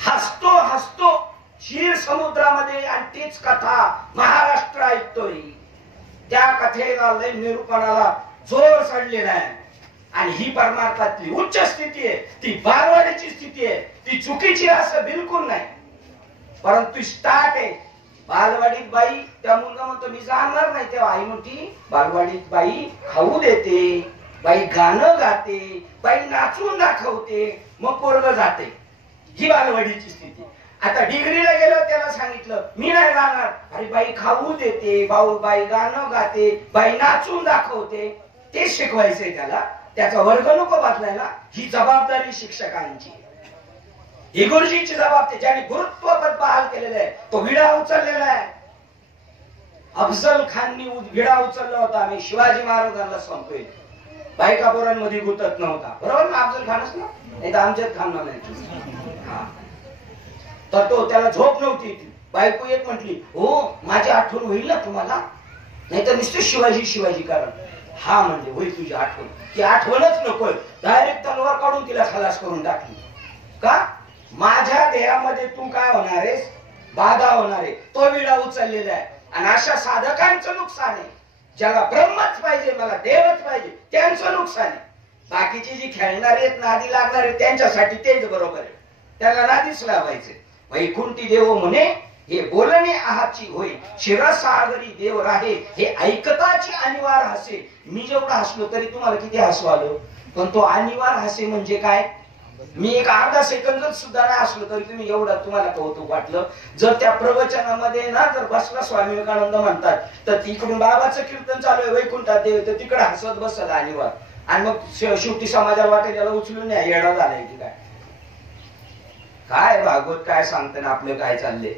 हसतो क्षीर समुद्रामध्ये, आणि तीच कथा महाराष्ट्र ऐकतोय. त्या कथेला लय निरूपणाला जोर चढलेला आहे. आणि ही परमार्थातली उच्च स्थिती आहे, ती बालवाडीची स्थिती आहे, ती चुकीची असं बिलकुल नाही, परंतु स्टार्ट आहे. बालवाडीत बाई, त्या मुलगा म्हणतो मी जाणार नाही, तेव्हा आई म्हणती बालवाडीत बाई खाऊ देते, बाई गाणं गाते, बाई नाचून दाखवते, मग पोरग जाते. ही बालवाडीची स्थिती. आता डिग्रीला गेलो, त्याला सांगितलं मी नाही जाणार, अरे बाई खाऊ देते, बाई गाणं गाते, बाई नाचून दाखवते, ते शिकवायचंय त्याला. त्याचा वर्ग नको बदलायला. ही जबाबदारी शिक्षकांची, ही गुरुजींची जबाबदारी. ज्याने गुरुत्वपद बहाल केलेलं आहे तो विडा उचललेला आहे. अफजल खाननी विडा उचलला होता. आम्ही शिवाजी महाराजांना सांगतोय, बायका पोरांमध्ये गुतत नव्हता. बरोबर ना? अफजल खानच ना, नाही तर आमच्यात खान नाही. तर तो त्याला झोप नव्हती. बायको एक म्हटली, हो माझी आठवण होईल ना तुम्हाला? नाही तर नुसते शिवाजी कारण. हा म्हणजे होईल तुझी आठवण. ती आठवणच नकोय. डायरेक्ट तलवार काढून तिला खलास करून टाकली. का? माझ्या देहामध्ये तू काय होणार आहेस? बाधा होणार आहे. तो विडा उचललेला आहे. आणि अशा साधकांचं नुकसान आहे. ज्याला ब्रह्मच पाहिजे, मला देवच पाहिजे, त्यांचं नुकसान आहे. बाकीची जी खेळणारे आहेत, नादी लागणारे, त्यांच्यासाठी तेच बरोबर आहे, त्याला नादीच लावायचे. वैकुंठी देव म्हणे हे बोलणे आहाची होय, क्षीरसागरी देव राहे, हे ऐकताची अनिवार्य हसे. मी जेवढं हसलो तरी तुम्हाला किती हसू आलं, पण तो अनिवार्य हसे म्हणजे काय? मी एक अर्धा सेकंद सुद्धा नाही असलो तरी तुम्ही एवढा तुम्हाला कौतुक वाटलं. जर त्या प्रवचनामध्ये ना जर बसला स्वामी विवेकानंद म्हणतात तर तिकडून बाबाचं कीर्तन चालू आहे वैकुंठात देव तर तिकडे हसत बसत अनिवार्य आणि मग शेवटी समाजाला वाटेल त्याला उचलून नाही येडा झालाय की काय. काय भागवत काय सांगताना आपलं काय चाललंय.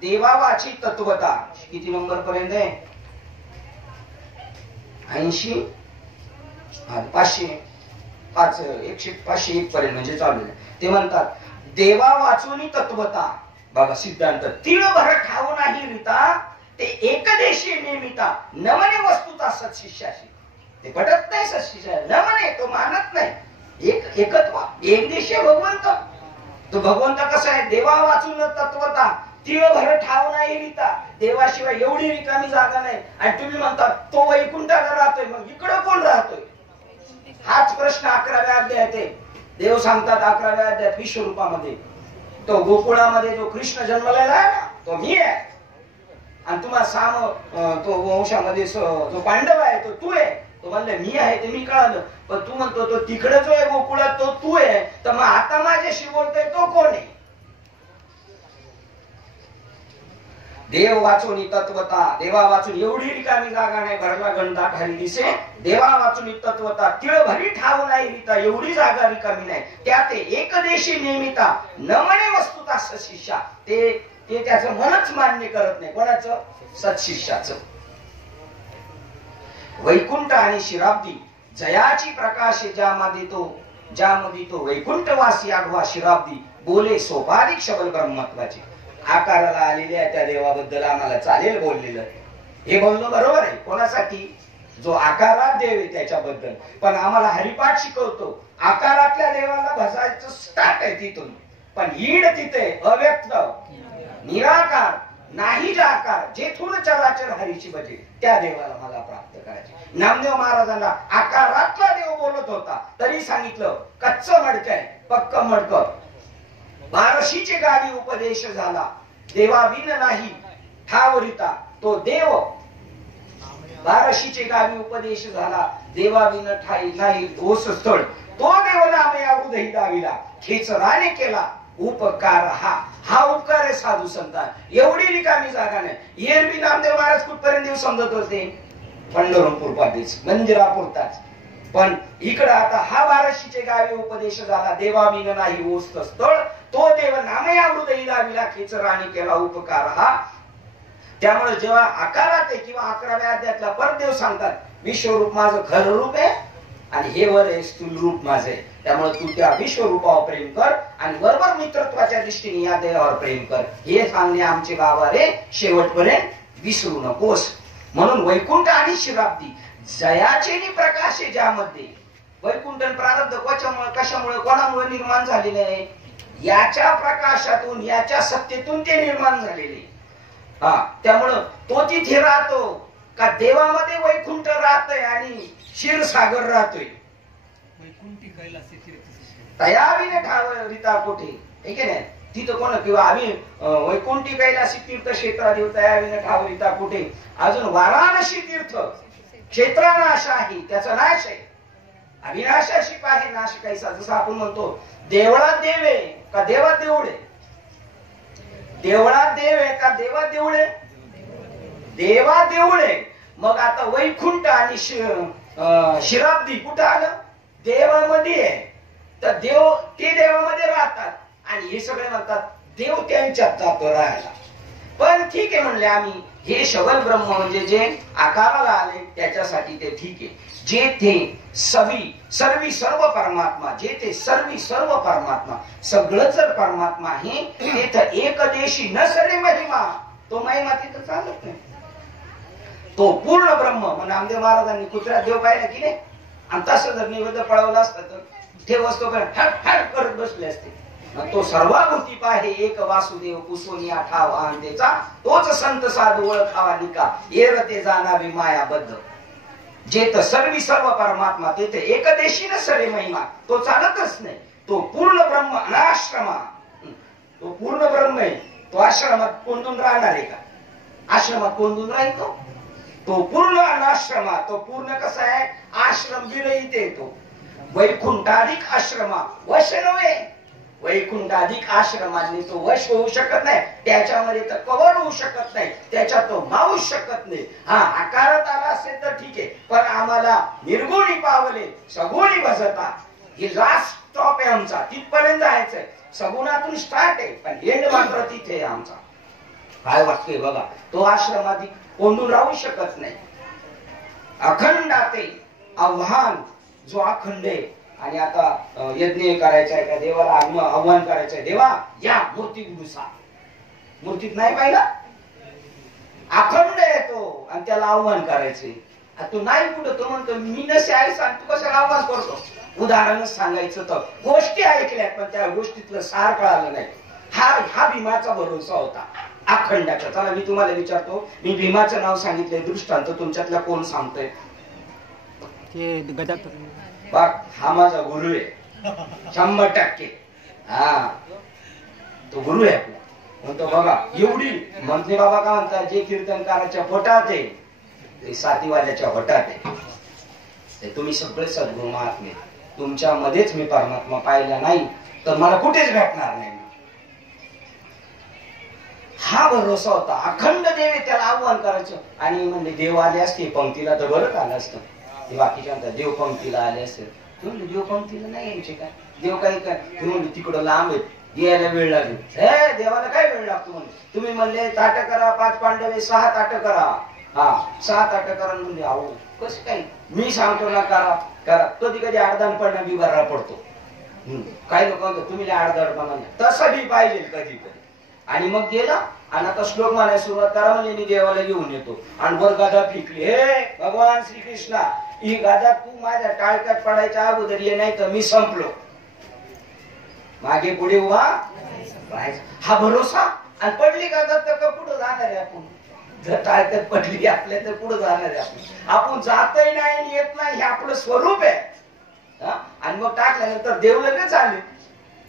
देवावाची तत्वता किती नंबर पर्यंत आहे 80 500 501 पर्यंत म्हणजे चालू आहे. ते म्हणतात देवा वाचून तत्वता बघा सिद्धांत तीळ भर ठाव नाही रीता ते एकदेशी नेमिता नमने वस्तुता सत्शिष्याशी. ते पटत नाही सत्शिष्या नमने तो मानत नाही एकत्व एकदेशी भगवंत. तो भगवंत कसा आहे देवा वाचून तत्वता तीळ भर ठाव नाही रीता देवाशिवाय एवढी रिकामी जागा नाही आणि तुम्ही म्हणता तो वैकुंठाला राहतोय मग इकडं कोण राहतोय. हाच प्रश्न 11व्या अध्यायात आहे. देव सांगतात 11व्या अध्यायात विश्वरूपामध्ये तो गोकुळामध्ये जो कृष्ण जन्मलेला आहे ना तो मी आहे आणि तुम्हाला साम तो वंशामध्ये जो पांडव आहे तो तू आहे. तो म्हणले मी आहे ते मी कळालं पण तू म्हणतो तो तिकडे जो आहे गोकुळात तो तू आहे तर मग आता माझ्याशी बोलतोय तो कोण आहे. देव वाचून तत्वता देवा वाचून एवढी रिकामी जागा नाही भरला गंधा खाली दिसे देवा वाचून तत्वता तिळ भरी ठाव नाही रीता एवढी जागा रिकामी नाही त्यात एकदेशी नेमिता न म्हणे वस्तुता सत्शिष्या. ते त्याचं मनच मान्य करत नाही कोणाचं सत्शिष्याचं. वैकुंठ आणि शिराब्दी जयाची प्रकाश ज्यामध्ये तो वैकुंठवासी आगवा शिराब्दी बोले सोपाधिक शबल ब्रह्मत्वाचे. आकाराला आलेल्या त्या देवाबद्दल आम्हाला चालेल बोललेलं हे बोलणं बरोबर आहे कोणासाठी जो आकारात देव आहे त्याच्याबद्दल. पण आम्हाला हरिपाठ शिकवतो आकारातल्या देवाला भसायचं स्टार्ट आहे तिथून पण ईड तिथे अव्यक्त निराकार नाही आकार जेथून चराचर हरीची बजे त्या देवाला मला प्राप्त करायचे. नामदेव महाराजांना आकारातला देव बोलत होता तरी सांगितलं कच्च मडकय पक्क मडक. बारशीचे गावी उपदेश झाला देवाविन नाही ठावरिता तो देव. बारशीचे गावी उपदेश झाला देवाविन ठाई नाही ओस स्थळ तो देव नामे हृदय दाविला खेचराने केला उपकार हा उपकार आहे साधू संतान. एवढी रिकामी जागा नाही. एरबी नामदेव महाराज कुठपर्यंत देव समजत होते पंढरपूर पाठीच मंदिरापुरताच. पण इकडं आता हा बारशीचे गावी उपदेश झाला देवाविन नाही ओस्त स्थळ तो देव नामे हृदय दाविला खेचराने केला उपकार हा. त्यामुळे जेव्हा आकारात आहे किंवा 11व्या अध्यायातला परदेव सांगतात विश्वरूप माझं खरं रूप आहे आणि हे वर आहे स्थूल रूप माझं आहे. त्यामुळे तू त्या विश्वरूपावर प्रेम कर आणि बरोबर मित्रत्वाच्या दृष्टीने या देवावर प्रेम कर हे सांगणे आमचे गावा रे शेवटपर्यंत विसरू नकोस. म्हणून वैकुंठ आणि शिराब्दी जयाचे प्रकाश आहे ज्यामध्ये वैकुंठ प्रारब्ध कशामुळे कोणामुळे निर्माण झालेले आहे याच्या प्रकाशातून याच्या सत्तेतून ते निर्माण झालेले. त्यामुळं तो तिथे राहतो का देवामध्ये वैकुंठ राहतोय आणि क्षीरसागर राहतोय. तयाविने ठाव रीता कोठे ठीक आहे ना तिथं कोण किंवा आम्ही वैकुंठी कैलासी तीर्थ क्षेत्रादेव तयाविने ठाव रीता कुठे. अजून वाराणसी तीर्थ क्षेत्रनाश आहे त्याचा नाश आहे अविनाशाशी आहे नाश कैसा. जसं आपण म्हणतो देवळात देव आहे का देवात देऊळ आहे. देवळात देव आहे का देवात देऊळ आहे. देवात देऊळ आहे. मग आता वैकुंठ आणि शिराब्दी कुठं आलं देवामध्ये आहे तर देव ते देवामध्ये राहतात आणि हे सगळे म्हणतात देव त्यांच्यात जातो राहायला. पण ठीक आहे म्हणले आम्ही हे शबल ब्रह्म म्हणजे जे आकाराला आले त्याच्यासाठी ते ठीक आहे. जे ते सर्व परमात्मा जे ते सर्व परमात्मा सगळं जर परमात्मा आहे तिथं एकदेशी न सरे महिमा तो महिमा तिथं चालत नाही. तो पूर्ण ब्रह्म नामदेव महाराजांनी कुत्र्यात देव पाहिला की नाही आणि तसं जर निवेद पळवलं असतं तर ते वस्तू करत बसले असते. तो सर्वाभूती पाहे एक वासुदेव कुसोनिया ठाव आनंदेचा तोच संत साधू ओळखावा निका एरते जाणावी मायाबद्ध. जे तर सर्व परमात्मा तेथे एकदेशी न सरे महिमा तो चालतच नाही. तो पूर्ण ब्रह्म अनाश्रमा तो पूर्ण ब्रह्म आहे. तो आश्रमात कोंडून राहणार आहे का आश्रमात कोंडून राहील तो पूर्ण अनाश्रमा. तो पूर्ण कसा आहे आश्रम विरहित येतो वैकुंठाधिक आश्रमा वश नव्हे, वैकुंठाधिक आश्रमांनी तो वश होऊ शकत नाही, त्याच्यामध्ये तर कवर होऊ शकत नाही, त्याच्यात तो मावू शकत नाही. हा आकारात आला असेल तर ठीक आहे, पण आम्हाला निर्गुणी पावले सगुणी भजता ही लास्ट स्टॉप आहे आमचा, तिथपर्यंत जायचंय. सगुणातून स्टार्ट आहे पण एंड मात्र तिथे आहे आमचा. काय वाटतंय बघा, तो आश्रमाधिक कोंडून राहू शकत नाही. अखंडाते आव्हान जो अखंड आहे. आणि आता यज्ञ करायचा आहे का देवाला आव्हान करायचंय, देवा या मूर्ती गुरुसा, मूर्तीत नाही पाहिला अखंड आहे तो आणि त्याला आव्हान करायचंय. तू नाही कुठं, तो म्हणतो मी नसे आहे सांग, तू कशाला आव्हान करतो. उदाहरणच सांगायचं तर गोष्टी ऐकल्या पण त्या गोष्टीतलं सार कळालं नाही. हा भीमाचा भरोसा होता अखंडाचा. चला मी तुम्हाला विचारतो, मी भीमाचं नाव सांगितलंय दृष्टांत, तुमच्यातला कोण सांगतोय? बघ हा माझा गुरु आहे 100%. हा तो गुरु आहे आपला. म्हणतो बघा एवढी म्हणते बाबा का म्हणतात, जे कीर्तनकाराच्या पोटात आहे ते साथीवाल्याच्या होटात आहे. ते तुम्ही सगळे सद्गुरू महात्मे, तुमच्या मध्येच मी परमात्मा पाहिला नाही तर मला कुठेच भेटणार नाही. हा भरोसा होता. अखंड देव त्याला आव्हान करायचं. आणि म्हणजे देव आले असते पंक्तीला तर बरं आलं असतं. ते बाकीच्या देव पंक्तीला आले असेल, तुम्ही देव पंक्तीला नाही यायचे काय, देव काही काय तुम्ही तिकडं लांब आहेत यायला वेळ लागेल. हे देवाला काय वेळ लागतो म्हणजे, तुम्ही म्हणले ताट करा 5 पांडवे 6 ताट करा, हा 6 ताट करा म्हणजे आहो कसं काही, मी सांगतो ना करा करा, कधी कधी अडदाणपणा बी बरा पडतो. काही लोक तुम्ही अडदाणपणा तसं बी पाहिजे कधी कधी. आणि मग गेला आणि आता श्लोक म्हणायला सुरुवात करा म्हणजे मी देवाला घेऊन येतो आणि वर गादा फेकली. हे भगवान श्रीकृष्णा, ही गादा तू माझ्या टाळक्यात पडायच्या अगोदर ये, नाही तर मी संपलो. मागे पुढे उभा हा भरोसा. आणि पडली गादा तर पुढे जाणार आहे आपण, जर टाळक्यात पडली आपल्या तर पुढे जाणार आहे आपण. आपण जातही नाही येत नाही, हे आपलं स्वरूप आहे. आणि मग टाकल्यानंतर देव लगेच आले,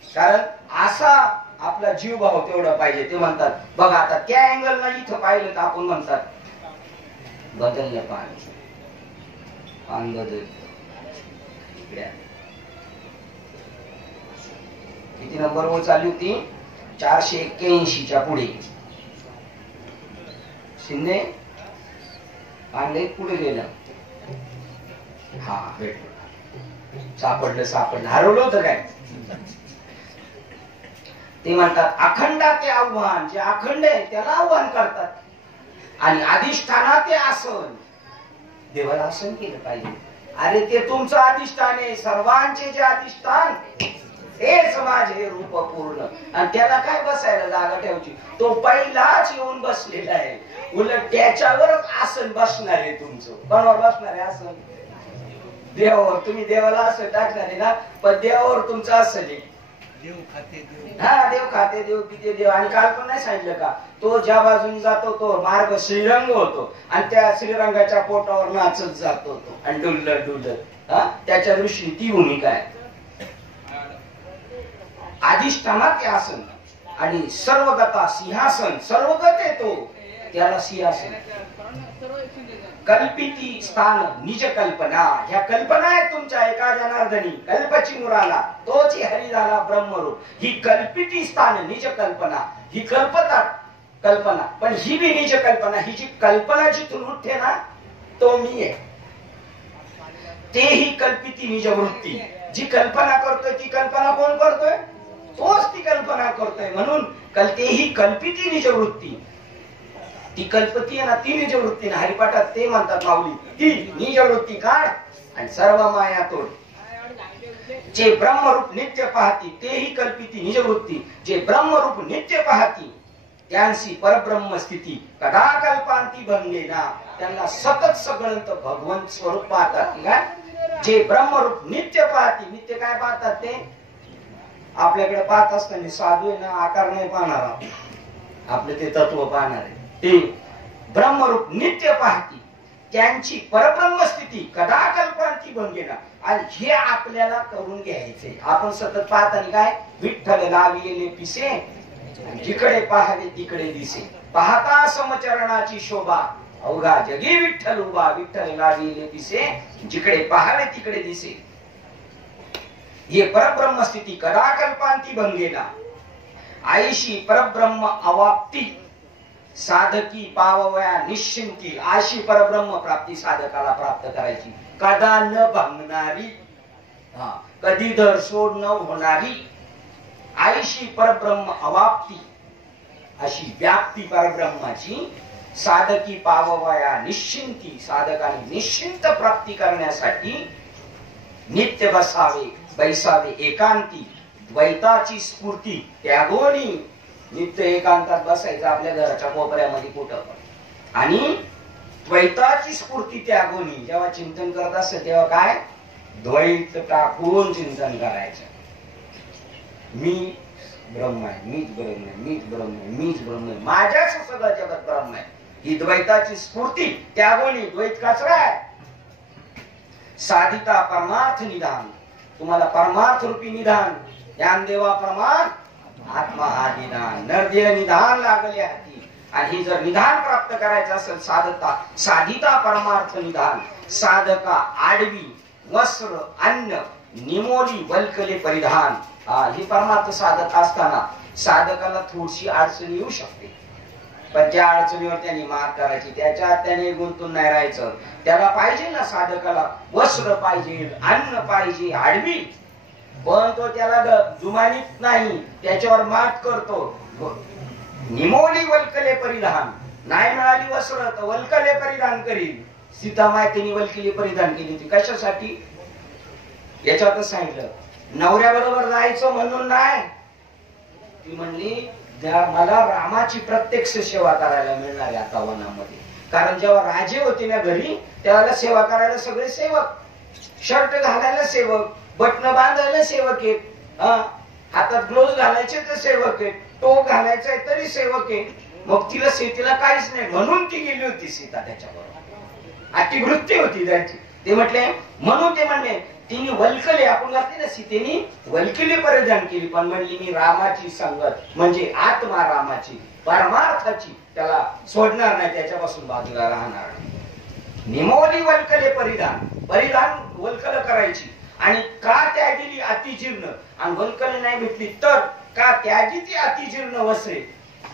कारण असा आपला जीव भाव तेवढा पाहिजे. ते म्हणतात बघा आता त्या अँगल ना इथं पाहिलं तर आपण म्हणतात बदललं पान बदल. किती नंबर वर चालली होती? 481च्या पुढे. शिंदे पांडे पुढे गेलं. हा भेटलं, सापडलं हरवलं होतं काय. ते म्हणतात अखंडाचे आव्हान, जे अखंड आहे त्याला आव्हान करतात. आणि अधिष्ठानाचे आसन, देवाला आसन केलं पाहिजे. अरे ते तुमचं अधिष्ठान आहे, सर्वांचे जे अधिष्ठान तेच माझे रूप पूर्ण. आणि त्याला काय बसायला जागा ठेवायची, तो पहिलाच येऊन बसलेला आहे. उलट त्याच्यावरच आसन बसणार आहे तुमचं. कोणावर बसणार आहे आसन? देवावर. तुम्ही देवाला असं टाकणार आहे ना, पण देवावर तुमचं आसन आहे. हा देव खाते देव पिते देव. आणि काल पण नाही सांगितलं का, तो ज्या बाजूने जातो तो मार्ग श्रीरंग होतो आणि त्या श्रीरंगाच्या पोटावर नाचत जातो तो आणि डुलत डुलत. त्याच्या दृष्टी ती भूमिका आहे. अधिष्ठानाचे आसन आणि सर्वगता सिंहासन. सर्वगत येतो त्याला सिंहासन. कल्पिती स्थान निज कल्पना. ह्या कल्पना आहेत तुमच्या एका जनार्दनी. कल्पची मुराला तोच हरी झाला ब्रह्मरूप. ही कल्पिती स्थान निज कल्पना. ही कल्पतात कल्पना, पण ही बी निज कल्पना. ही जी कल्पना जिथून उठते ना तो मी आहे. तेही कल्पिती निज वृत्ती. जी कल्पना करतोय ती कल्पना कोण करतोय? तोच ती कल्पना करतोय. म्हणून तेही कल्पिती निज वृत्ती. ती कल्पती आहे ना ती निज वृत्ती. हरिपाठात ते म्हणतात माऊली, ती निज वृत्ती काढ आणि सर्व माया तोड. जे ब्रह्मरूप नित्य पाहती तेही कल्पिती निज वृत्ती. जे ब्रह्मरूप नित्य पाहती त्यांची परब्रह्म स्थिती कदा कल्पांती भंगेना. त्यांना सतत सगळं भगवंत स्वरूप पाहतात. जे ब्रह्मरूप नित्य पाहती. नित्य काय पाहतात ते? आपल्याकडे पाहत असताना साधू आहे ना, आकार नाही पाहणार, आपले ते तत्व पाहणार आहे. ते ब्रह्मरूप नित्य पाहती त्यांची परब्रह्म स्थिती कदा कल्पांती भंगेना. आणि हे आपल्याला करून घ्यायचे. आपण सतत पाहताना काय, विठ्ठल लाविले पिसे जिकडे पाहावे तिकडे दिसे. पाहता समचरणाची शोभा अवघा जगी विठ्ठल उभा. विठ्ठल लाविले पिसे जिकडे पाहावे तिकडे दिसे. ये परब्रह्म स्थिती कदा कल्पांती भंगेना आईशी परब्रह्म अवाप्ती साधकी पाववया निश्चिंती अशी परब्रह्म प्राप्ती साधकाला प्राप्त करायची कदा न भांगणारी कधी धरसोड न होणारी आईशी परब्रह्म अवाप्ती अशी व्याप्ती परब्रह्माची साधकी पाववया निश्चिंती साधकाने निश्चिंत प्राप्ती करण्यासाठी नित्य बसावे बैसावे एकांती द्वैताची स्फूर्ती त्यागोनी नित्य एकांतात बसायचं आपल्या घराच्या कोपऱ्यामध्ये कुठं पण आणि द्वैताची स्फूर्ती त्यागोनी जेव्हा चिंतन करत असत तेव्हा काय द्वैत टाकून चिंतन करायचं मी ब्रह्म आहे मीच ब्रह्म आहे मीच ब्रह्म आहे मीच ब्रह्म आहे माझ्याच सगळं जगत ब्रह्म आहे ही द्वैताची स्फूर्ती त्यागोनी द्वैत कचरा आहे साधिता परमार्थ निधान तुम्हाला परमार्थ रूपी निधान ज्ञानदेवा परमार्थ आत्मा हा निधान नरदेह निधान लागले हाती आणि जर निधान प्राप्त करायचं असेल साधिता परमार्थ निधान साधका आडवी वस्त्र अन्न निमोली वल्कले परिधान ही परमार्थ साधक असताना साधकाला थोडीशी अडचण येऊ शकते पण त्या अडचणीवर त्यांनी मात करायची त्याच्यात त्याने गुंतून नाही राहायचं त्याला पाहिजे ना साधकाला वस्त्र पाहिजे अन्न पाहिजे आडवी पण तो त्याला जुमानीत नाही त्याच्यावर मात करतो निमोली वल्कले परिधान नाही मिळाली वस्त्र तर वल्कले परिधान करील सीता मातेने वल्कली परिधान केली होती कशासाठी याच्यातच सांगितलं नवऱ्याबरोबर जायचं म्हणून नाही ती म्हणली मला रामाची प्रत्यक्ष सेवा करायला मिळणार आहे आता वनामध्ये कारण जेव्हा राजे होते ना घरी त्यावेळेला सेवा करायला सगळे सेवक शर्ट घालायला सेवक बटन बांधायला सेवक आहेत हातात ग्लोव्ह घालायचे तर सेवक आहेत टोप घालायचा तरी सेवक आहे मग तिला शेतीला काहीच नाही म्हणून ती गेली होती सीता त्याच्याबरोबर अतिवृत्ती होती त्यांची ते म्हटले म्हणून ते म्हणले तिने वल्कले आपण घातली ना सीतेने वल्कली परिधान केली पण म्हणली मी रामाची संगत म्हणजे आत्मा रामाची परमार्थाची त्याला सोडणार नाही त्याच्यापासून बाजूला राहणार निमोली वल्कले परिधान परिधान वल्कल करायची आणि का त्यागीली अतिजीर्ण आणि वल्कले नाही भेटली तर का त्यागी ती अतिजीर्ण वस्त्रे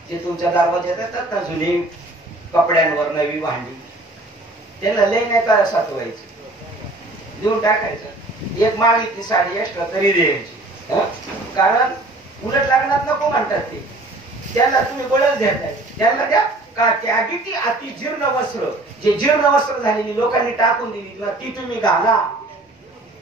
जे तुमच्या दरवाज्यात येतात ना जुने कपड्यांवर नवी भांडी त्यांना लय नाही का साठवायची देऊन टाकायचं एक मागितली साडी एक्स्ट्रा तरी द्यायची कारण उलट लग्नात नको म्हणतात ते त्यांना तुम्ही बळच देताय त्यांना द्या का त्यागी ती अति जीर्ण वस्त्र जे जीर्ण वस्त्र झालेली लोकांनी टाकून दिली किंवा ती तुम्ही घाला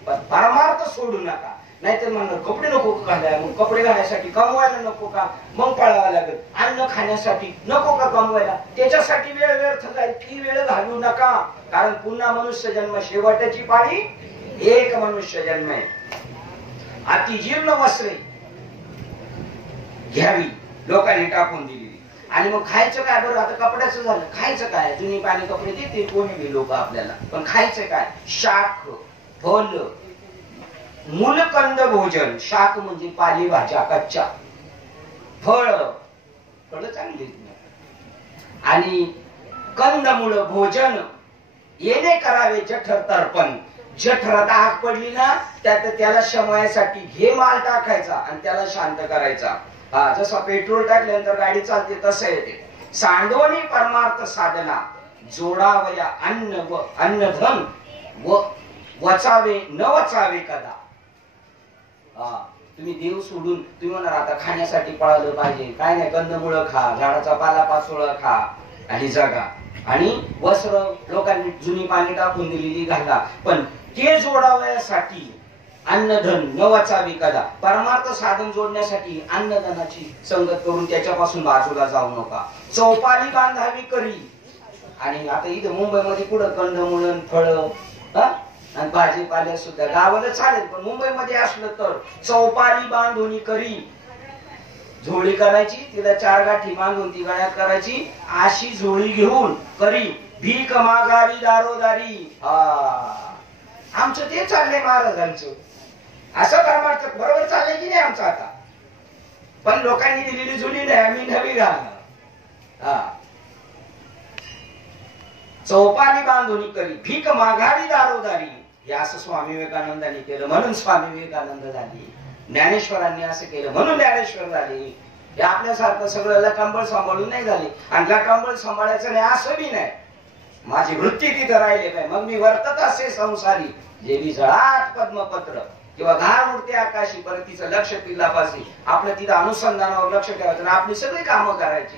पण परमार्थ सोडू नका नाहीतर म्हणणार कपडे नको घालाय मग कपडे घालण्यासाठी कमवायला नको का मग पळावं लागेल अन्न खाण्यासाठी नको का कमवायला त्याच्यासाठी वेळ व्यर्थ जाईल ती वेळ घालू नका कारण पुन्हा मनुष्य जन्म शेवटची पाळी एक मनुष्य जन्म आहे अतिजीर्ण वस्त्रे घ्यावी लोकांनी टाकून दिलेली आणि मग खायचं काय बरं आता कपड्याचं झालं खायचं काय जुनी पाणी कपडे देते कोणी बी लोक आपल्याला पण खायचं काय शाक फल मूलकंद भोजन शाक म्हणजे पालेभाज्या कच्च्या फळ चांगली आणि कंदमुळ भोजन येणे करावे जठर तर्पण जठरात आग पडली ना त्याला शमवायसाठी घे माल टाकायचा आणि त्याला शांत करायचा जसा पेट्रोल टाकल्यानंतर गाडी चालते तसं येते सांडवणी परमार्थ साधना जोडावया अन्न व अन्नधन व वचावे न वचावे कदा तुम्ही देव सोडून तुम्ही म्हणणार आता खाण्यासाठी पळालं पाहिजे काय नाही कंदमुळं खा झाडाचा पालापाचोळा खा आणि जगा आणि वस्त्र लोकांनी जुनी पाणी टाकून दिलेली घाला पण ते जोडावयासाठी अन्नधन न वाचावी कदा परमार्थ साधन जोडण्यासाठी अन्नधनाची संगत करून त्याच्यापासून बाजूला जाऊ नका चौपाली बांधावी करी आणि आता इथं मुंबईमध्ये कुठं कंदमुळं फळ आणि भाजीपाल्या सुद्धा गावाला चालेल पण मुंबईमध्ये असलं तर चौपाली बांधून करी झोळी करायची तिला 4 गाठी बांधून ती गळ्यात करायची अशी झोळी घेऊन करी भीक मागारी दारोदारी आमचं ते चाललंय महाराजांचं असं परमार्थ बरोबर चाललंय की नाही आमचं आता पण लोकांनी दिलेली जुनी नाही आम्ही नवी घालणार चौपाली बांधून करी भीक मागारी दारोदारी हे असं स्वामी विवेकानंदांनी केलं म्हणून स्वामी विवेकानंद झाले, ज्ञानेश्वरांनी असं केलं म्हणून ज्ञानेश्वर झाले. हे आपल्यासारखं सगळं लकांबळ सांभाळून नाही झाले. आणि लकांबळ सांभाळायचं नाही असं बी नाही. माझी वृत्ती तिथं राहिले काय, मग मी वर्तत असे संसारी जे बी जळात पद्मपत्र किंवा घाण उडते आकाशी, परत तिचं लक्ष पिल्लापासी. आपलं तिथं अनुसंधानावर लक्ष ठेवायचं आणि आपली सगळी कामं करायची.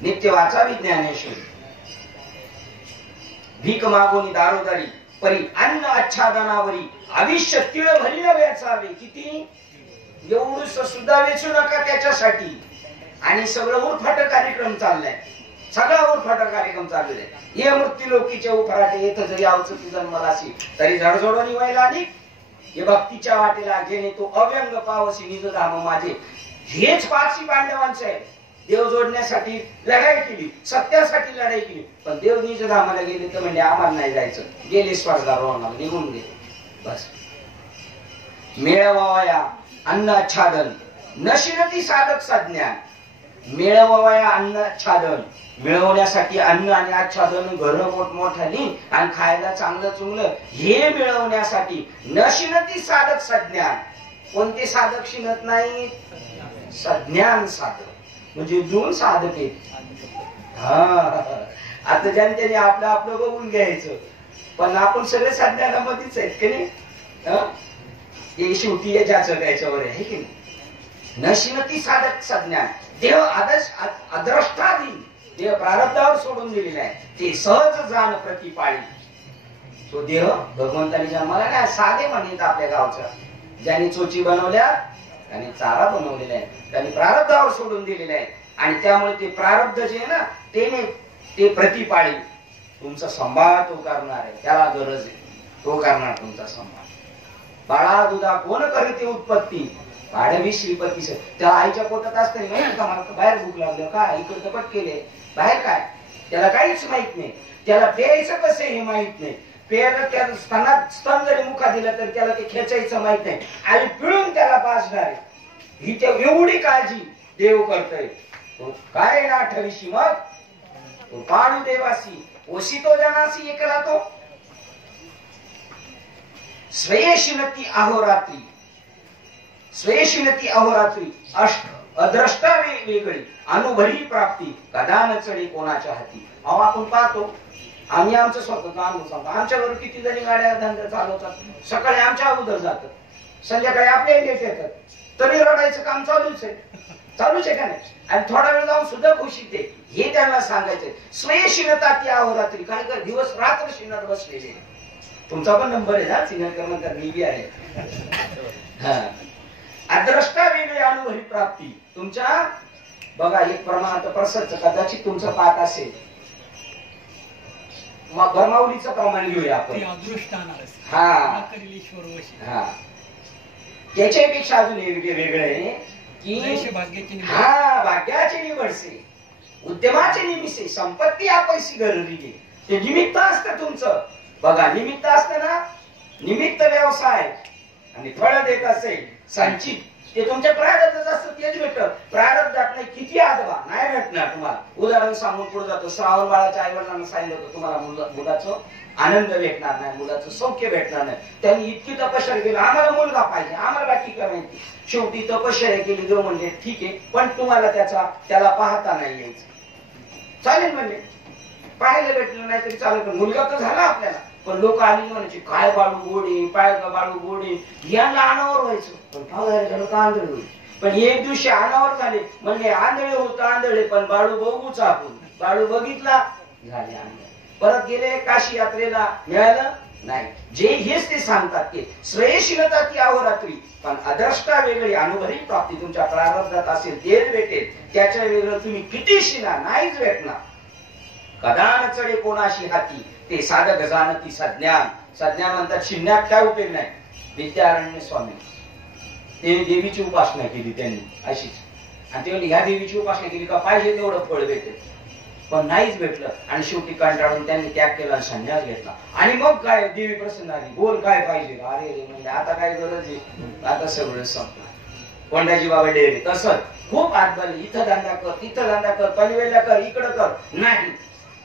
नित्य वाचावी ज्ञानेश्वरी. भीक मागोनी दारोदारी परी अन्न आच्छादनावरी आयुष्य तिळ भरी न वेचावे. किती एवढूस सुद्धा वेचू नका त्याच्यासाठी. आणि सगळं उरफाट कार्यक्रम चाललाय, सगळा उरफाट कार्यक्रम चाललेला आहे. हे मृत्यूलोकीच्या उफराटे येत जरी अवचती जन्मलासी तरी झडझडोनी व्हायला आणि हे भक्तीच्या वाटेला जेणे तो अव्यंग पावसी निज धाम माझे. हेच पारसी पांडवांचं आहे. देव जोडण्यासाठी लढाई केली, सत्यासाठी लढाई केली, पण देव निज धामाला गेले तर म्हणजे आम्हाला नाही जायचं. गेले स्वर्गारोहणाला, निघून गेले. बस मिळवाया अन्न आच्छादन नशिरती साधक सज्ञान. मिळवाया अन्न आच्छादन, मिळवण्यासाठी अन्न आणि आच्छादन, घर मोठमोठ्यानी आणि खायला चांगलं चुंगलं हे मिळवण्यासाठी नशिरती साधक सज्ञान. कोणते साधक शिनत नाही? सज्ञान साधक म्हणजे दोन साधक आहेत. आता ज्यांनी आपलं आपलं बघून घ्यायचं, पण आपण सगळे सज्ञानामध्येच आहेत की नाही. हे शेवटी याच्याच त्याच्यावर आहे की नाही. नशिनती साधक सज्ञान. देव आदर्श अद्रष्टाधीन, देव प्रारब्धावर सोडून दिलेला आहे. ते सहज जाण प्रतिपाळी. तो देव भगवंताने जन्माला नाही. साधे म्हणत आपल्या गावचा ज्यांनी चोची बनवल्या, त्यांनी चारा बनवलेला आहे, त्यांनी प्रारब्धावर सोडून दिलेला आहे. आणि त्यामुळे ते प्रारब्ध जे आहे ना ते प्रतिपाळी. तुमचा संभाळ तो करणार आहे, त्याला गरज आहे, तो करणार तुमचा संभाळ. बाळा दुधा कोण करीते उत्पत्ती, भाडवी श्रीपती. त्या आईच्या पोटात असताना माहिती का मला बाहेर भूक लागलं काय, इकडे कपट केले बाहेर काय, त्याला काहीच माहित नाही. त्याला प्यायचं कसं हे माहित नाही. पेयाला त्या स्तन जरी मुखा दिला तर त्याला ते खेचायचं माहित नाही. आई पिळून त्याला पाजणार आहे. ही त्या एवढी काळजी देव करतोय. तो काय ना ठविशी मग तो पाडू देवासी ओशितो जनासी एकला तो. स्वेशिनती अहोरात्री, स्वेशिनती अहोरात्री अष्ट अद्रष्टा वेगळी अनुभरी प्राप्ती कदान चढे कोणाच्या हाती. अहो आपण पाहतो, आम्ही आमचं स्वतःचा अनुभव सांगतो. आमच्यावर किती जणी गाड्या धंदा चालवतात. सकाळी आमच्या अगोदर जातात, संध्याकाळी आपल्या लेट येतात, तरी रडायचं काम चालूच आहे का नाही. आणि थोडा वेळ जाऊन सुद्धा खुशी ते हे त्यांना सांगायचंय. स्वयंशीलता ती अहोरात्री. काय कर दिवस रात्र शिनत बसलेले. तुमचा पण नंबर आहे ना सिनेकर नंतर मी आहे. अद्रष्टा वेगळी अनुभवी प्राप्ती. तुमच्या बघा एक प्रमाणात प्रसन्न कदाचित तुमचं पाठ असेल. मग ब्रह्मावलीचं प्रमाण घेऊया आपण. त्याच्यापेक्षा अजून वेगळं आहे की भाग्याचे निवडसे उद्यमाचे निमित्त संपत्ती आपैसी गरजली. ते निमित्त असतं तुमचं. बघा निमित्त असतं ना, निमित्त व्यवसाय आणि फळ देत असेल संचित ते तुमच्या प्रारब्धात असतं. तेच भेटत प्रारब्धात नाही. किती आदवा नाही भेटणार तुम्हाला. उदाहरण सांगून पुढे जातो. श्रावण बाळाच्या आई वडिलांना सांगितलं होतं तुम्हाला मुलाचं आनंद भेटणार नाही, मुलाचं सौख्य भेटणार नाही. त्यांनी इतकी तपश्चर्या केली, आम्हाला मुलगा पाहिजे, आम्हाला बाकी करायची. शेवटी तपश्चर्या केली. देव म्हणजे ठीक आहे, पण तुम्हाला त्याला पाहता नाही यायचं. चालेल म्हणजे पाहायला भेटलं नाही तरी चालेल, पण मुलगा तर झाला आपल्याला. पण लोक आली म्हणायचे काय बाळू गोडे, पाय का बाळू गोडे, यांना अनावर व्हायचं. पण पावसाळ्यात झालं का आंधळे होईल. पण एक दिवशी अनावर झाले म्हणजे आंधळे होत आंधळे, पण बाळू बघूच आपण. बाळू बघितला झाले आंधळे. परत गेले काशी यात्रेला, मिळालं नाही. जे हेच ते सांगतात की श्रेयशीलता ती अहोरात्री, पण अद्रष्टा वेगळी अनुभवी प्राप्ती. तुमच्या प्रारब्धात असेल तेच भेटेल, त्याच्या वेगळं तुम्ही किती शिना नाहीच भेटणार. कदान चढे कोणाशी हाती ते साधक जाणती सज्ञान. सज्ञान म्हणतात शिन्यात काय उपयोग नाही. विद्यारण्य स्वामी ते देवीची उपासना केली त्यांनी अशीच, आणि ते ह्या देवीची उपासना केली का पाहिजे तेवढं फळ भेटेल, पण नाहीच भेटलं. आणि शेवटी कंटाळून त्यांनी त्याग केला आणि संन्यास घेतला. आणि मग काय देवी प्रसन्न आली. बोल काय पाहिजे. अरे म्हणजे आता काय गरज आहे, आता सगळं संपलं. कोंडाजी बाबा डेरे तसंच खूप आतबाली. इथं धंदा कर, तिथं धंदा कर, पनवेलला कर, इकडं कर. नाही,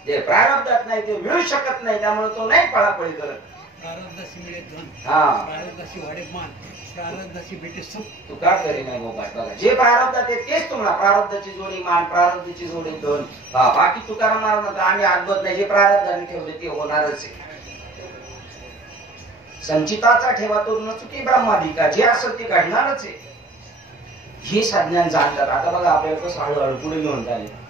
जे प्रारब्धात नाही ते मिळू शकत नाही, त्यामुळे तो नाही पळापळी करत. प्रारब्धाशी मिळे धन, हा प्रारब्धाशी वाढे मान, प्रारब्धाशी भेटे सुख. तू का करी नाही मोबाईल बघा, जे प्रारब्धात आहे तेच तुम्हाला, प्रारब्धाची जोडी मान, प्रारब्धाची जोडी धन. बाकी तुकाराम महाराज आम्ही अद्भुत नाही, जे प्रारब्धाने ठेवले ते होणारच आहे. संचिताचा ठेवा तो न चुकी ब्रह्मादिका, जे असं ते घडणारच आहे. हे संज्ञान जाणतात. आता बघा आपल्याला कसं हळूहळू पुढे घेऊन झाले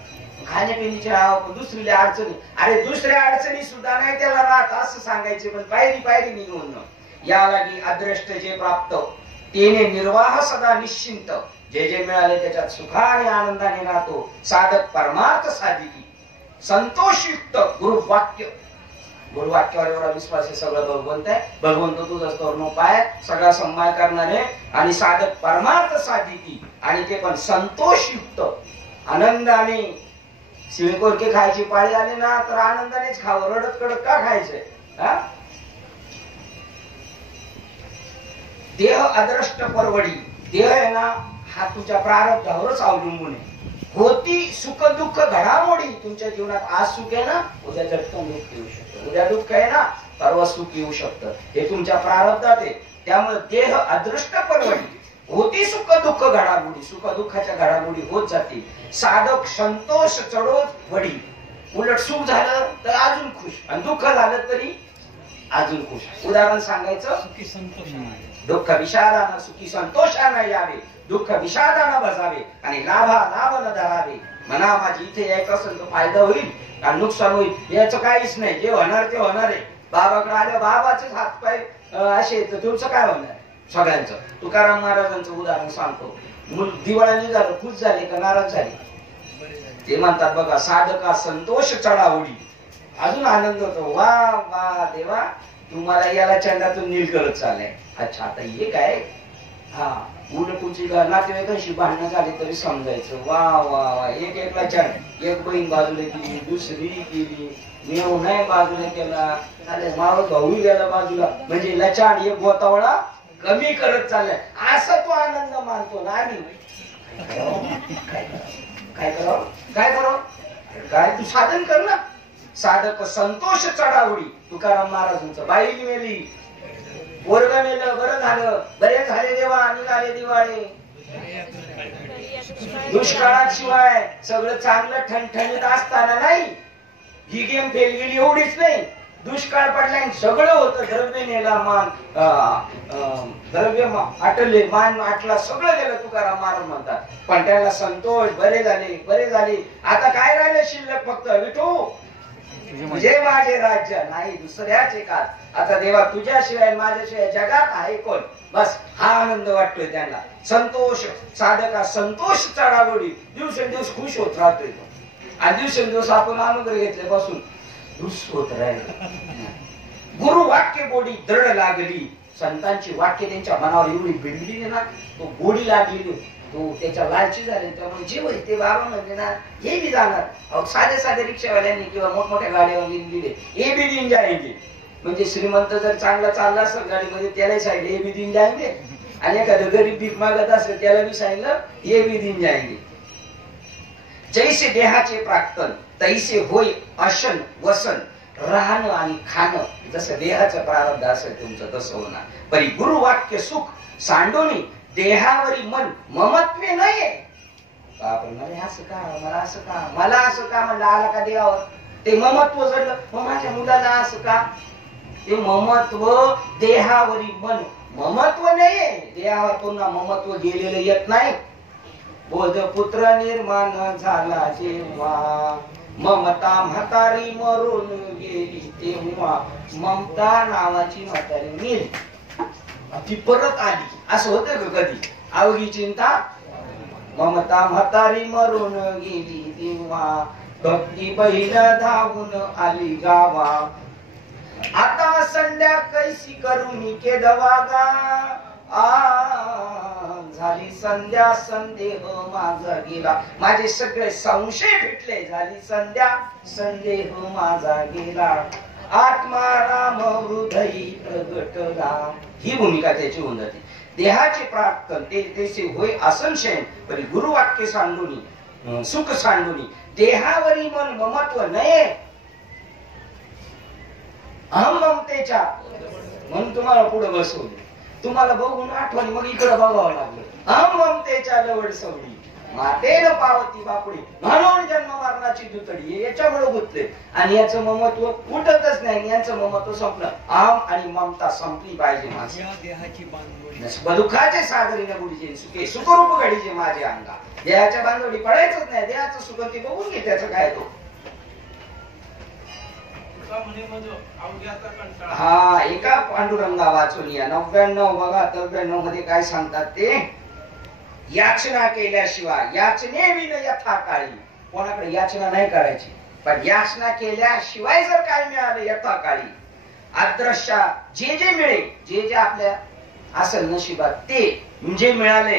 खाण्यापिण्याच्या दुसरी अडचणी, अरे दुसऱ्या अडचणी सुद्धा नाही त्याला राहत असं सांगायचे, पण पायरी पायरी निघून या लागी अदृष्ट जे प्राप्त तेने निर्वाह सदा निश्चिंत, जे जे मिळाले त्याच्यात सुखा आणि आनंदाने राहतो. साधक परमार्थ साधिकी संतोषयुक्त गुरुवाक्य, गुरुवाक्यावर एवढा विश्वास आहे, सगळं भगवंत आहे, भगवंत तुझा स्तोर्ण पाय सगळा संभाळ करणारे. आणि साधक परमार्थ साधिकी, आणि ते पण संतोषयुक्त आनंदाने. शिळकोरके खायची पाळी आली ना तर आनंदानेच खावं, रडत कडत का खायचंय. देह अदृष्ट परवडी, देह आहे ना हा तुमच्या प्रारब्धावरच अवलंबून आहे. होती सुख दुःख घडामोडी तुमच्या जीवनात, आज सुख आहे ना उद्या झटकन दुःख येऊ शकतं, उद्या दुःख आहे ना परवा सुख येऊ शकतं, हे तुमच्या प्रारब्धात आहे. त्यामुळे देह अदृष्ट परवडी, होती सुख दुःख घडामोडी, सुख दुःखाच्या घडामोडी होत जातील. साधक संतोष चढोत वडी, उलट सुख झालं तर अजून खुश, आणि दुःख झालं तरी अजून खुश. उदाहरण सांगायचं, सुखी संतोषाने, दुःख विषादानं सुखी संतोषानं यावे, दुःख विषादानं बसावे, आणि लाभा लाभ न धरावे. म्हणा माझी इथे यायचं असेल तर फायदा होईल का नुकसान होईल याचं काहीच नाही, जे होणार ते होणार आहे. बाबाकडे आले बाबाचेच हातपाय असे तर तुमचं काय होणार सगळ्यांचं. तुकाराम महाराजांचं उदाहरण सांगतो, दिवाळी निघालं खुश झाले का नाराज झाले. ते म्हणतात बघा, साधका संतोष चढावडी, अजून आनंद होतो, वा वा देवा तुम्हाला याला चंडातून नील करत चाललंय. अच्छा आता हे काय, हा उलट तुमची नातेवाईकांशी भांडणं झाली तरी समजायचं, वा वा वा एक एकला चंड, एक बहीण बाजूला गेली, दुसरी गेली, मेव नाही बाजूला केला, अरे मावळ भाऊ गेला बाजूला, म्हणजे लचाड एक गोतावळा कमी करत चाललाय, असा तो आनंद मानतो ना आम्ही. काय करावं काय करावं, काय तू साधन कर ना. साधक संतोष चढावडी, तुकाराम महाराजांचं. बाई मेली, वर्ग मेलं, बरं झालं, बरे झाले देवा, निघाले दिवाळे. दुष्काळात शिवाय सगळं चांगलं ठणठणीत असताना नाही, ही गेम फेल गेली एवढीच नाही, दुष्काळ पडला सगळं होतं, द्रव्य नेला मान, द्रव्य आटले मान आटला, सगळं गेलं तुकाराम महाराज म्हणतात. पण त्याला संतोष, बरे झाले बरे झाले, आता काय राहिले शिल्लक, फक्त विठू तुझे माझे राज्य नाही दुसऱ्याच एकात, आता देवा तुझ्याशिवाय माझ्याशिवाय जगात आहे कोण, बस हा आनंद वाटतोय त्यांना. संतोष साधका संतोष चढावडी, दिवसेंदिवस खुश होत राहतोय तो, आणि दिवसेंदिवस आपण अनुग्रह घेतल्यापासून खुश होत राहिलो. गुरु वाक्य गोडी दृढ लागली, संतांची वाक्य त्यांच्या मनावर एवढी भिडली ना, तो गोडी लागली, तो त्याच्या लालची झाले. त्यामुळे जे होईल ते बाबा म्हणजे ना हे बी जाणार. साधे साधे रिक्षावाल्यांनी किंवा मोठमोठ्या गाड्यावाल्यांनी दिले हे बी दिन जायचे, म्हणजे श्रीमंत जर चांगला चालला असेल गाडीमध्ये त्याला सांगितलं हे बी दिन जायचे, आणि एखादं गरीब भीक मागत असेल त्याला बी सांगितलं हे बी दिन जायचे. जैसे देहाचे प्राक्तन तैसे होय अशन वसन, राहणं आणि खाणं जसं देहाचं प्रारब्ध असेल तुमचं तसं होणार. परी गुरु वाक्य सुख सांडोनी देहावरी मन ममत्वे नाही. आपण मला असं का, मला असं का, मला असं का म्हणलं आला का देवावर, ते ममत्व जडलं, मग माझ्या मुलाला असं का, ते ममत्व देहावरी मन ममत्व नाहीये, देहावर पुन्हा ममत्व गेलेलं येत नाही. बोध पुत्र निर्माण झाला जेव्हा, ममता म्हातारी मरून गेली तेव्हा, ममता नावाची म्हातारी गेली ती परत आली, असं होतं का कधी. अवघी चिंता ममता म्हातारी मरून गेली तेव्हा, भक्ती बहीण धावून आली गावा, आता संध्या कैसी करून केदवागा, झाली संध्या संदेह माझा गेला, माझे सगळे संशय भेटले, झाली संध्या संदेह माझा गेला, आत्मा राम हृदयी प्रगटला. ही भूमिका त्याची होऊन जाते. देहाचे प्राप्तन ते तेसे होय असंशयन, पण गुरुवाक्य सांडूनी सुख सांडूनी देहावरी मन ममत्व नये, अहम ममतेच्या म्हणून तुम्हाला पुढे बसवलं. तुम्हाला बघून आठवणी मग इकडे बघावं लागलं. हम ममतेच्या लवड सवडी मातेन पावती बापुडी म्हणून जन्म मरणाची दुतडी याच्यामुळे गुंतले. आणि याचं ममत्व उठतच नाही. यांचं ममत्व संपलं. आम आणि ममता संपली पाहिजे. माझी या देहाची बांधवडी दुःखाचे सागरीने बुडीचे सुखे सुखरूप घडीचे माझे अंगा. देहाच्या बांधवडी पडायचंच नाही. देहाचं सुख ते बघून घे. त्याचं काय तो हा एका पांडुरंगा वाचून या 99 बघा 93 मध्ये काय सांगतात ते. याचना केल्याशिवाय याचने विन यथा काळी. कोणाकडे याचना नाही करायची पण याचना केल्याशिवाय जर काय मिळालं यथा काळी अदृश्य जे जे मिळेल जे जे आपल्या असेल नशिबात ते म्हणजे मिळाले.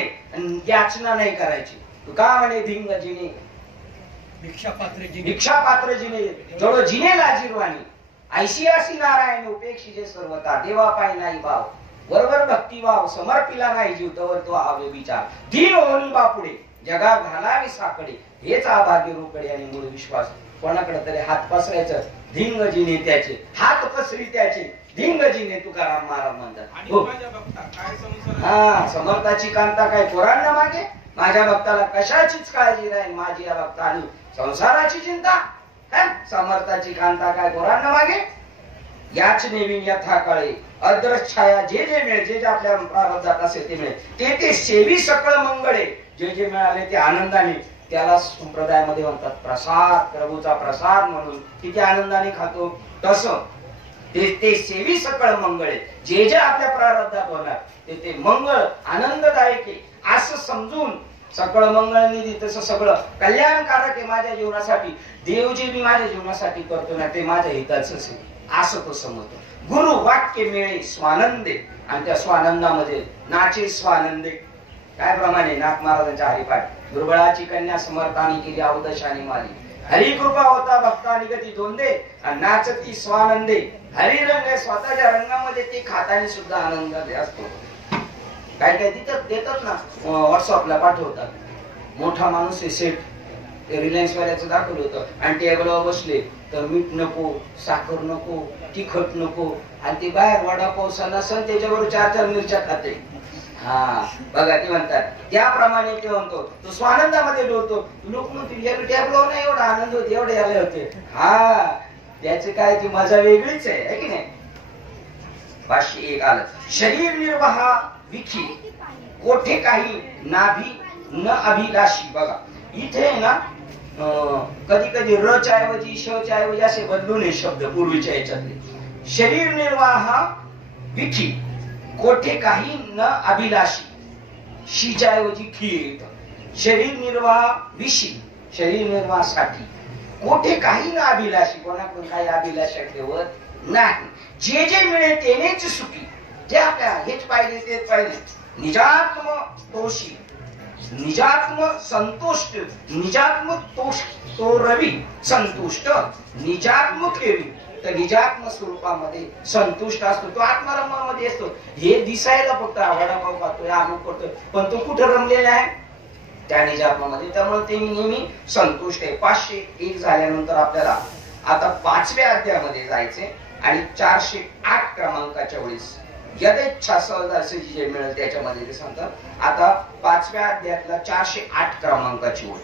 याचना नाही करायची. का म्हणे धिंगजीने भिक्षा पात्र जिने जवळ जिने लाजीरवाणी ऐशी अशी नारायण उपेक्षिजे सर्वता देवा पाय नाही भाव बरोबर भक्तिभाव समर्पिला नाही जीव तवर तो हवे विचार दीन होऊन बापुडे जगा घालावी साकडे हेच अभाग्य रोकडे आणि मूळ विश्वास. कोणाकडे तरी हात पसरायचं धिंगजीने त्याचे हात पसरी त्याचे धिंगजीने तुकाराम महाराज म्हणतात. हा समर्थाची कांता काय कोरांना मागे माझ्या भक्ताला कशाचीच काळजी नाही. माझी या भक्तानी संसाराची चिंता समर्थाची कांता काय कोरांना मागे. याच नेविन यथा काळे अदृश्य छाया जे जे मिळेल जे जे आपल्या प्रारब्धात असेल ते मिळेल ते सेवी सकळ मंगळे जे जे मिळाले ते आनंदाने त्याला संप्रदायामध्ये म्हणतात प्रसाद. प्रभूचा प्रसाद म्हणून किती आनंदाने खातो. तसं ते सेवी सकळ मंगळे जे जे आपल्या प्रारब्धात होणार ते मंगळ आनंददायक आहे असं समजून सकळ मंगळ निधी तसं सगळं कल्याणकारक आहे माझ्या जीवनासाठी. देव जे मी माझ्या जीवनासाठी करतो ना ते माझ्या हिताच असं तो समजतो. गुरु वाक्य मिळे स्वानंदे आणि त्या स्वानंदामध्ये नाचे स्वानंदे. काय प्रमाणे नाथ महाराजांच्या हरिपाठ दुर्बळाची कन्या समर्थानी केली अवदशाने मारी हरी कृपा होता भक्तानी गती दोंदे आणि नाचती स्वानंदे. हरिरंग स्वतःच्या रंगामध्ये ते खातानी सुद्धा आनंद असतो. काय काय तिथं देतात ना व्हॉट्सअपला पाठवतात. मोठा माणूस आहे सेट रिलायन्स वाल्याचं दाखवलं होतं आणि टेबलवर बसले तर मीठ नको साखर नको तिखट नको आणि ते बाहेर वडापाव नसन त्याच्यावर 4-4 मिरच्या खाते. हा बघा ते म्हणतात त्याप्रमाणे ते म्हणतो तो स्वानंदामध्ये डोलतो. लोक म्हणतील टेबलवर नाही एवढा आनंद होते एवढे आले होते. हा त्याची काय ती मजा वेगळीच आहे की नाही. 501 आलं. शरीर निर्वाहा विखी कोठे काही नाभी न अभिलाषी. बघा इथे ना कधी कधी र च्या ऐवजी श च्या ऐवजी असे बदलून हे शब्द पूर्वीच्या याच्यातले. शरीर निर्वाहा विखी कोठे काही न अभिलाषी शीच्या ऐवजी खी येतं. शरीर निर्वाह विशी शरीर निर्वाहासाठी कोठे काही न अभिलाषी कोणाकडून काही अभिलाषा ठेवत नाही. जे जे मिळेल तेनेच सुखी. जे आपल्या हेच पाहिजे तेच पाहिजे. निजात्म तोषी निजात्म संतुष्ट निजात्म तोष तो रवी संतुष्ट निजात्म केवी तर निजात्म स्वरूपामध्ये संतुष्ट असतो. तो आत्मरमामध्ये असतो. हे दिसायला फक्त वडापाव खातोय अमुक करतोय पण तो कुठे रमलेला आहे त्या निजात्मामध्ये. त्यामुळे ते नेहमी संतुष्ट आहे. 501 झाल्यानंतर आपल्याला आता 5व्या अध्यायामध्ये जायचे आणि 408 क्रमांकाच्या वेळेस यथेच्छा सहजाचे जे मिळेल त्याच्यामध्ये ते सांगतात. आता 5व्या अध्यायातला 408 क्रमांकाची ओळ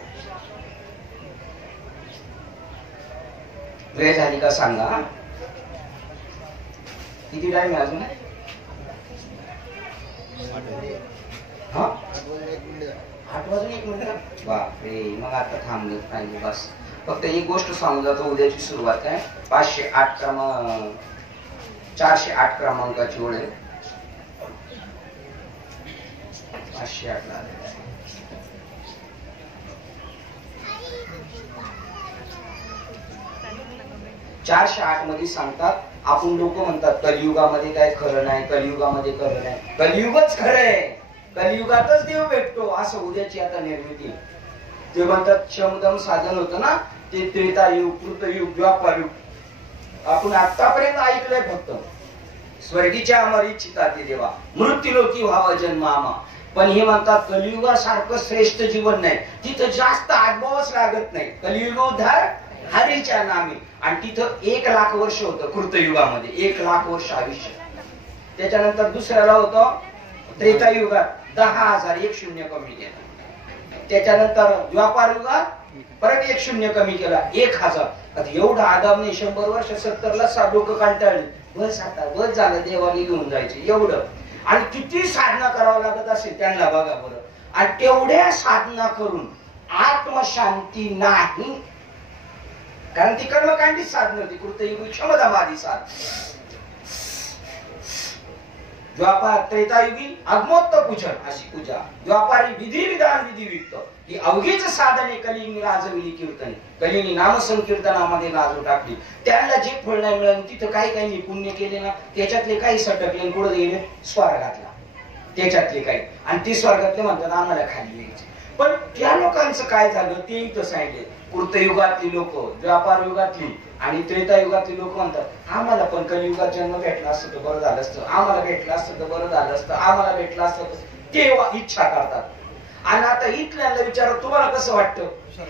वेळ झाली का सांगा. किती टाइम आहे अजून. 8 वाजून 1 मिनिट. बापरे मग आता थांबलं पाहिजे बस. फक्त एक गोष्ट सांगून जातो उद्याची सुरुवात आहे. 508 क्रमांक 408 क्रमांकाची ओळ आहे. 508 ला 408 मध्ये सांगतात. आपण लोक म्हणतात कलियुगामध्ये काय खरं नाही कलियुगामध्ये खरं नाही. कलियुगच खरं आहे. कलियुगातच देव भेटतो असं उद्याची आता निर्मिती. ते म्हणतात शमदम साधन होतं ना ते त्रेतायुग कृतयुग द्वापारयुग. आपण आतापर्यंत ऐकलंय फक्त स्वर्गीच्या अमरिचिता ते देवा मृत्यूलोकी व्हावा जन्मामा. पण हे म्हणतात कलियुगासारखं श्रेष्ठ जीवन नाही. तिथं जास्त अनुभवच लागत नाही. कलियुग उद्धार हरीच्या नामी आणि तिथं 1 लाख वर्ष होतं कृतयुगामध्ये. 1 लाख वर्ष आयुष्य त्याच्यानंतर दुसऱ्याला होतं त्रेतायुगात 10,001 कमी केलं. त्याच्यानंतर द्वापार युगात परत 1 शून्य कमी केला, 1000. आता एवढा आदाब नाही, 100 वर्ष 70ला सात लोक कंटाळले, बस आता बस झालं, देवाला घेऊन जायचे एवढं. आणि किती साधना करावं लागत असेल त्यांना बघा बरं. आणि तेवढ्या साधना करून आत्मशांती नाही, कारण ती कर्मकांडी साधना होती. कृतयुगी क्षमतावादी साधना. द्वापार त्रेतायुगी अग्मोत्तर पूजन अशी पूजा, द्वापारी विधी विधान विधी विक्त, ही अवघीच साधने कलिंगी राजविली कीर्तने, कलिंगी नाम संकीर्तनामध्ये लाजू टाकली. त्यांना जे फळ नाही मिळालं, तिथं काही काही पुण्य केले ना, त्याच्यातले काही सटकले, पुढे गेले स्वर्गातला, त्याच्यातले काही. आणि ते स्वर्गातले म्हणतात आम्हाला खाली यायचे. पण त्या लोकांचं काय झालं ते इथं सांगितले. कृतयुगातली लोक, द्वापार युगातली आणि त्रेतायुगातली लोक म्हणतात आम्हाला पण कलियुगात जन्म भेटला असतं तर बरं झालं असतं, आम्हाला भेटलं असतं तर बरं झालं असतं, आम्हाला भेटलं असतं. ते इच्छा करतात. आणि आता इथल्याला विचार तुम्हाला कसं वाटतं,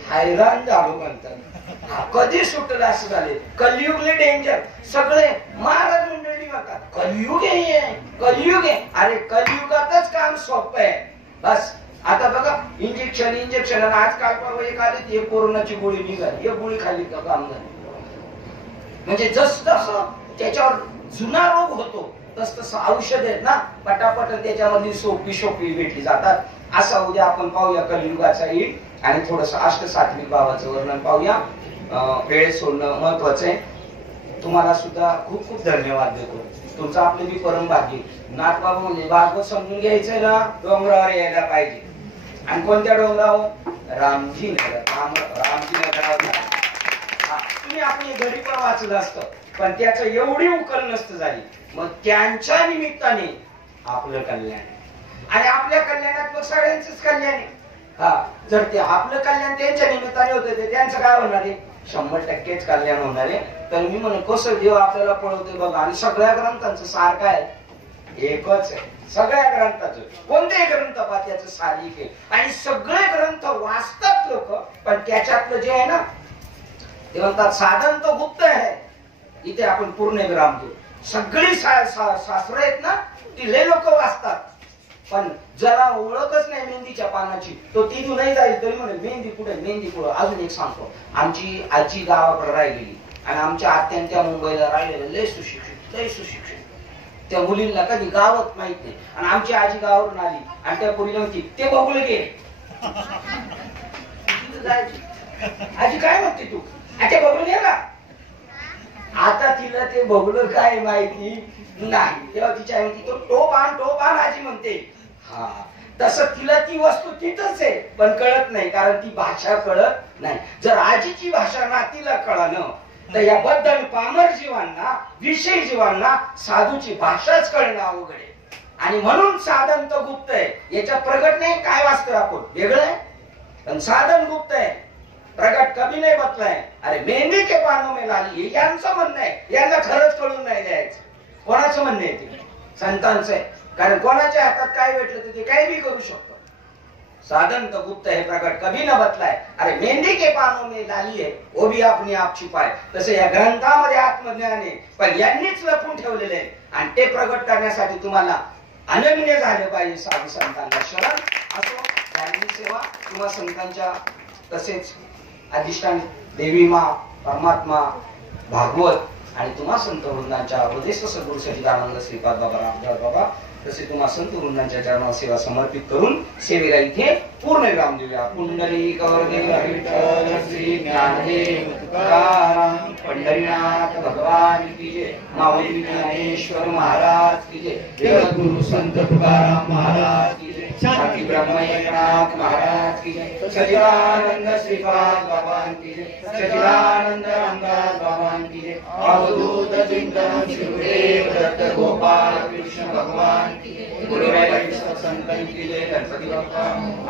हैराण झालो म्हणतात, कधी सुटलं असं झाले. कलियुगले डेंजर. सगळे महाराज मंडळी म्हणतात कलियुग आहे, कलियुग आहे. अरे कलियुगातच काम सोपं आहे बस. आता बघा इंजेक्शन आजकाल परवा एक आले ती कोरोनाची गोळी निघाली, एक गोळी खाली का काम झाली. म्हणजे जस तसं त्याच्यावर जुना रोग होतो तस तसं औषध आहेत ना, पटापट त्याच्यामध्ये सोपी भेटली जातात. असा उद्या आपण पाहूया कलियुगाचा येईल आणि थोडस अष्टसात्विक भावाचं वर्णन पाहूया. वेळ सोडणं महत्वाचं आहे. तुम्हाला सुद्धा खूप खूप धन्यवाद देतो. तुमचं आपले बी परम भाग्य. नाथबाबा म्हणजे भागवत समजून घ्यायचंय ना, डोंगरावर यायला पाहिजे. आणि कोणत्या डोंगरावर? रामजी नगर. रामजी नगरावर. तुम्ही आपली घडी पण वाचलं असतं, पण त्याचं एवढी उकल नसतं झाली. मग त्यांच्या निमित्ताने आपलं कल्याण, आणि आपल्या कल्याणात मग सगळ्यांचंच कल्याण आहे. जर ते आपलं कल्याण त्यांच्या निमित्ताने होतं ते त्यांचं काय होणार आहे? 100%च कल्याण होणार आहे. तर मी म्हणून कसं देव आपल्याला पळवते बघा. आणि सगळ्या ग्रंथांचं सार काय एकच आहे. सगळ्या ग्रंथाचं कोणतेही ग्रंथ पहा त्याचं सार एक आहे. आणि सगळे ग्रंथ वाचतात लोक, पण त्याच्यातलं जे आहे ना ते म्हणतात साधन तो गुप्त आहे. इथे आपण पूर्ण विराम देऊ. सगळी शास्त्र आहेत ना ती लय लोक वाचतात, पण जरा ओळखच नाही मेहंदीच्या पानाची, तो तिथून नाही जाईल तरी म्हणेल मेहंदी पुढे मेहंदी पुढे. अजून एक सांगतो, आमची आजी गावाकडे राहिलेली आणि आमच्या आत्यान त्या मुंबईला राहिलेलं, लय सुशिक्षित. त्या मुलींना कधी गावात माहित नाही. आणि आमची आजी गावावरून आली आणि त्या पुढे म्हणती ते बघून घे. आजी काय म्हणते तू? ते बघून घे ना. आता तिला ते बघलं काय माहिती नाही. तेव्हा तिच्या आई म्हणते टोप आण आजी म्हणते. तसं तिला ती वस्तू तिथंच आहे पण कळत नाही, कारण ती भाषा कळत नाही. जर आजीची भाषा नातीला कळणं तर या बद्दल पामर जीवांना, विषय जीवांना साधूची भाषाच कळणं अवघड आहे. आणि म्हणून साधन तर गुप्त आहे. याच्यात प्रगट नाही. काय वाचतोय आपण वेगळं आहे, पण साधन गुप्त आहे. प्रगट कभी नाही बतलाय. अरे मेहंदी के पानों में लाली, यांचं म्हणणं आहे. यांना खरंच कळून नाही द्यायचं. कोणाचं म्हणणं आहे ते? संतांचं आहे. कारण कोणाच्या हातात काय भेटलं तर ते काही बी करू शकतो. साधन तो गुप्त है प्रगट कभी न बतलाय. अरे मेहंदी के पानों में डाली है वो भी अपने आप छिपाय. तसे या ग्रंथामध्ये आत्मज्ञान आहे, पण यांनीच लपून ठेवलेले आहे. आणि ते प्रगट करण्यासाठी तुम्हाला अनन्य झाले पाहिजे. साधू संतांना शरण असो, धार्मिक सेवा किंवा संतांच्या, तसेच अधिष्ठान देवी मा, परमात्मा, भागवत आणि तुम्हा संत वृंदांच्या उपदेश सद्गुरू सच्चिदानंद श्रीपाद बाबा रामदेव बाबा, तसे तुम्हा संत वृंदांच्या चरणावर सेवा समर्पित करून सेवेला इथे पूर्ण विराम देऊया. पुंडलिक वरदे विठ्ठल श्री ज्ञानदेव तुकाराम पंढरीनाथ भगवान की जय. माऊली ज्ञानेश्वर महाराज की जय. जगद्गुरु संत तुकाराम महाराज की जय. शांती ब्रह्म एकनाथ महाराज की जय. सच्चिदानंद श्रीपाद भगवान की जय. सच्चिदानंद रामदास भगवान की जय. अवधूत चिंतन शिवदेव दत्त गोपाल कृष्ण भगवान गुरुवारी संतन की जय. गणपती बाप्पा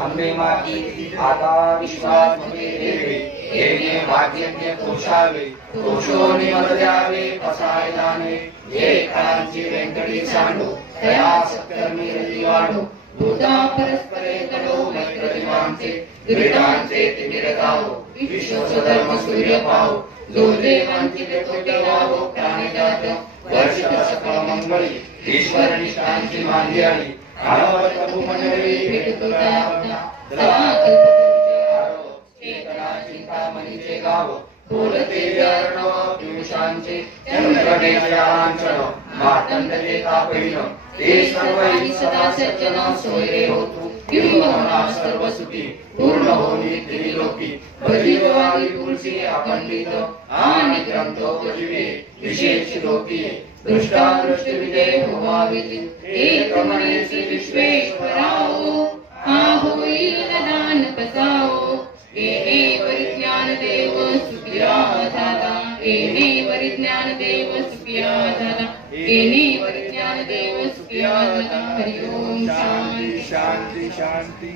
अंबे माती आता विश्वास देवे भाग्यज्ञ पोषावे दोषोने मत द्यावे पसाय जाणे. हे काळांची व्यंकटी सांडो तया सत्कर्मी रती वाढो. भूता परस्परे कडो मैत्रिमांचे क्रीडांचे तिमिर गावो. विश्व धर्म सूर्य पावो. जो देवांची तोटे वावो प्राणी जात वर्ष सकल मंगळी ईश्वर निष्ठांची मांदियाळी अनवरत भूमंडळी भेटतो दयावना सदा कल्पतरूचे आरो चेतना चिंतामणीचे गाव बोलते अर्णव पियुषांचे चंद्रगणेश लांछन मातंडते तापहीन ते सर्व सदा सज्जन सोयरे होतु किंबहुना सर्व सुखी पूर्ण होनी त्रिलोकी भजिवादी तुलसी अखंडित आणि ग्रंथोपजीवे विशेष लोकी दृष्टा दृष्टि विजय होवाविली एक मने श्री विश्वेश्वराओ हा होईल दान कसाओ एने परिज्ञान देव सुखिया झाला एने परिज्ञान देव सुखिया झाला एने परिज्ञान देव सुखिया झाला हरि ओम शांती शांती शांती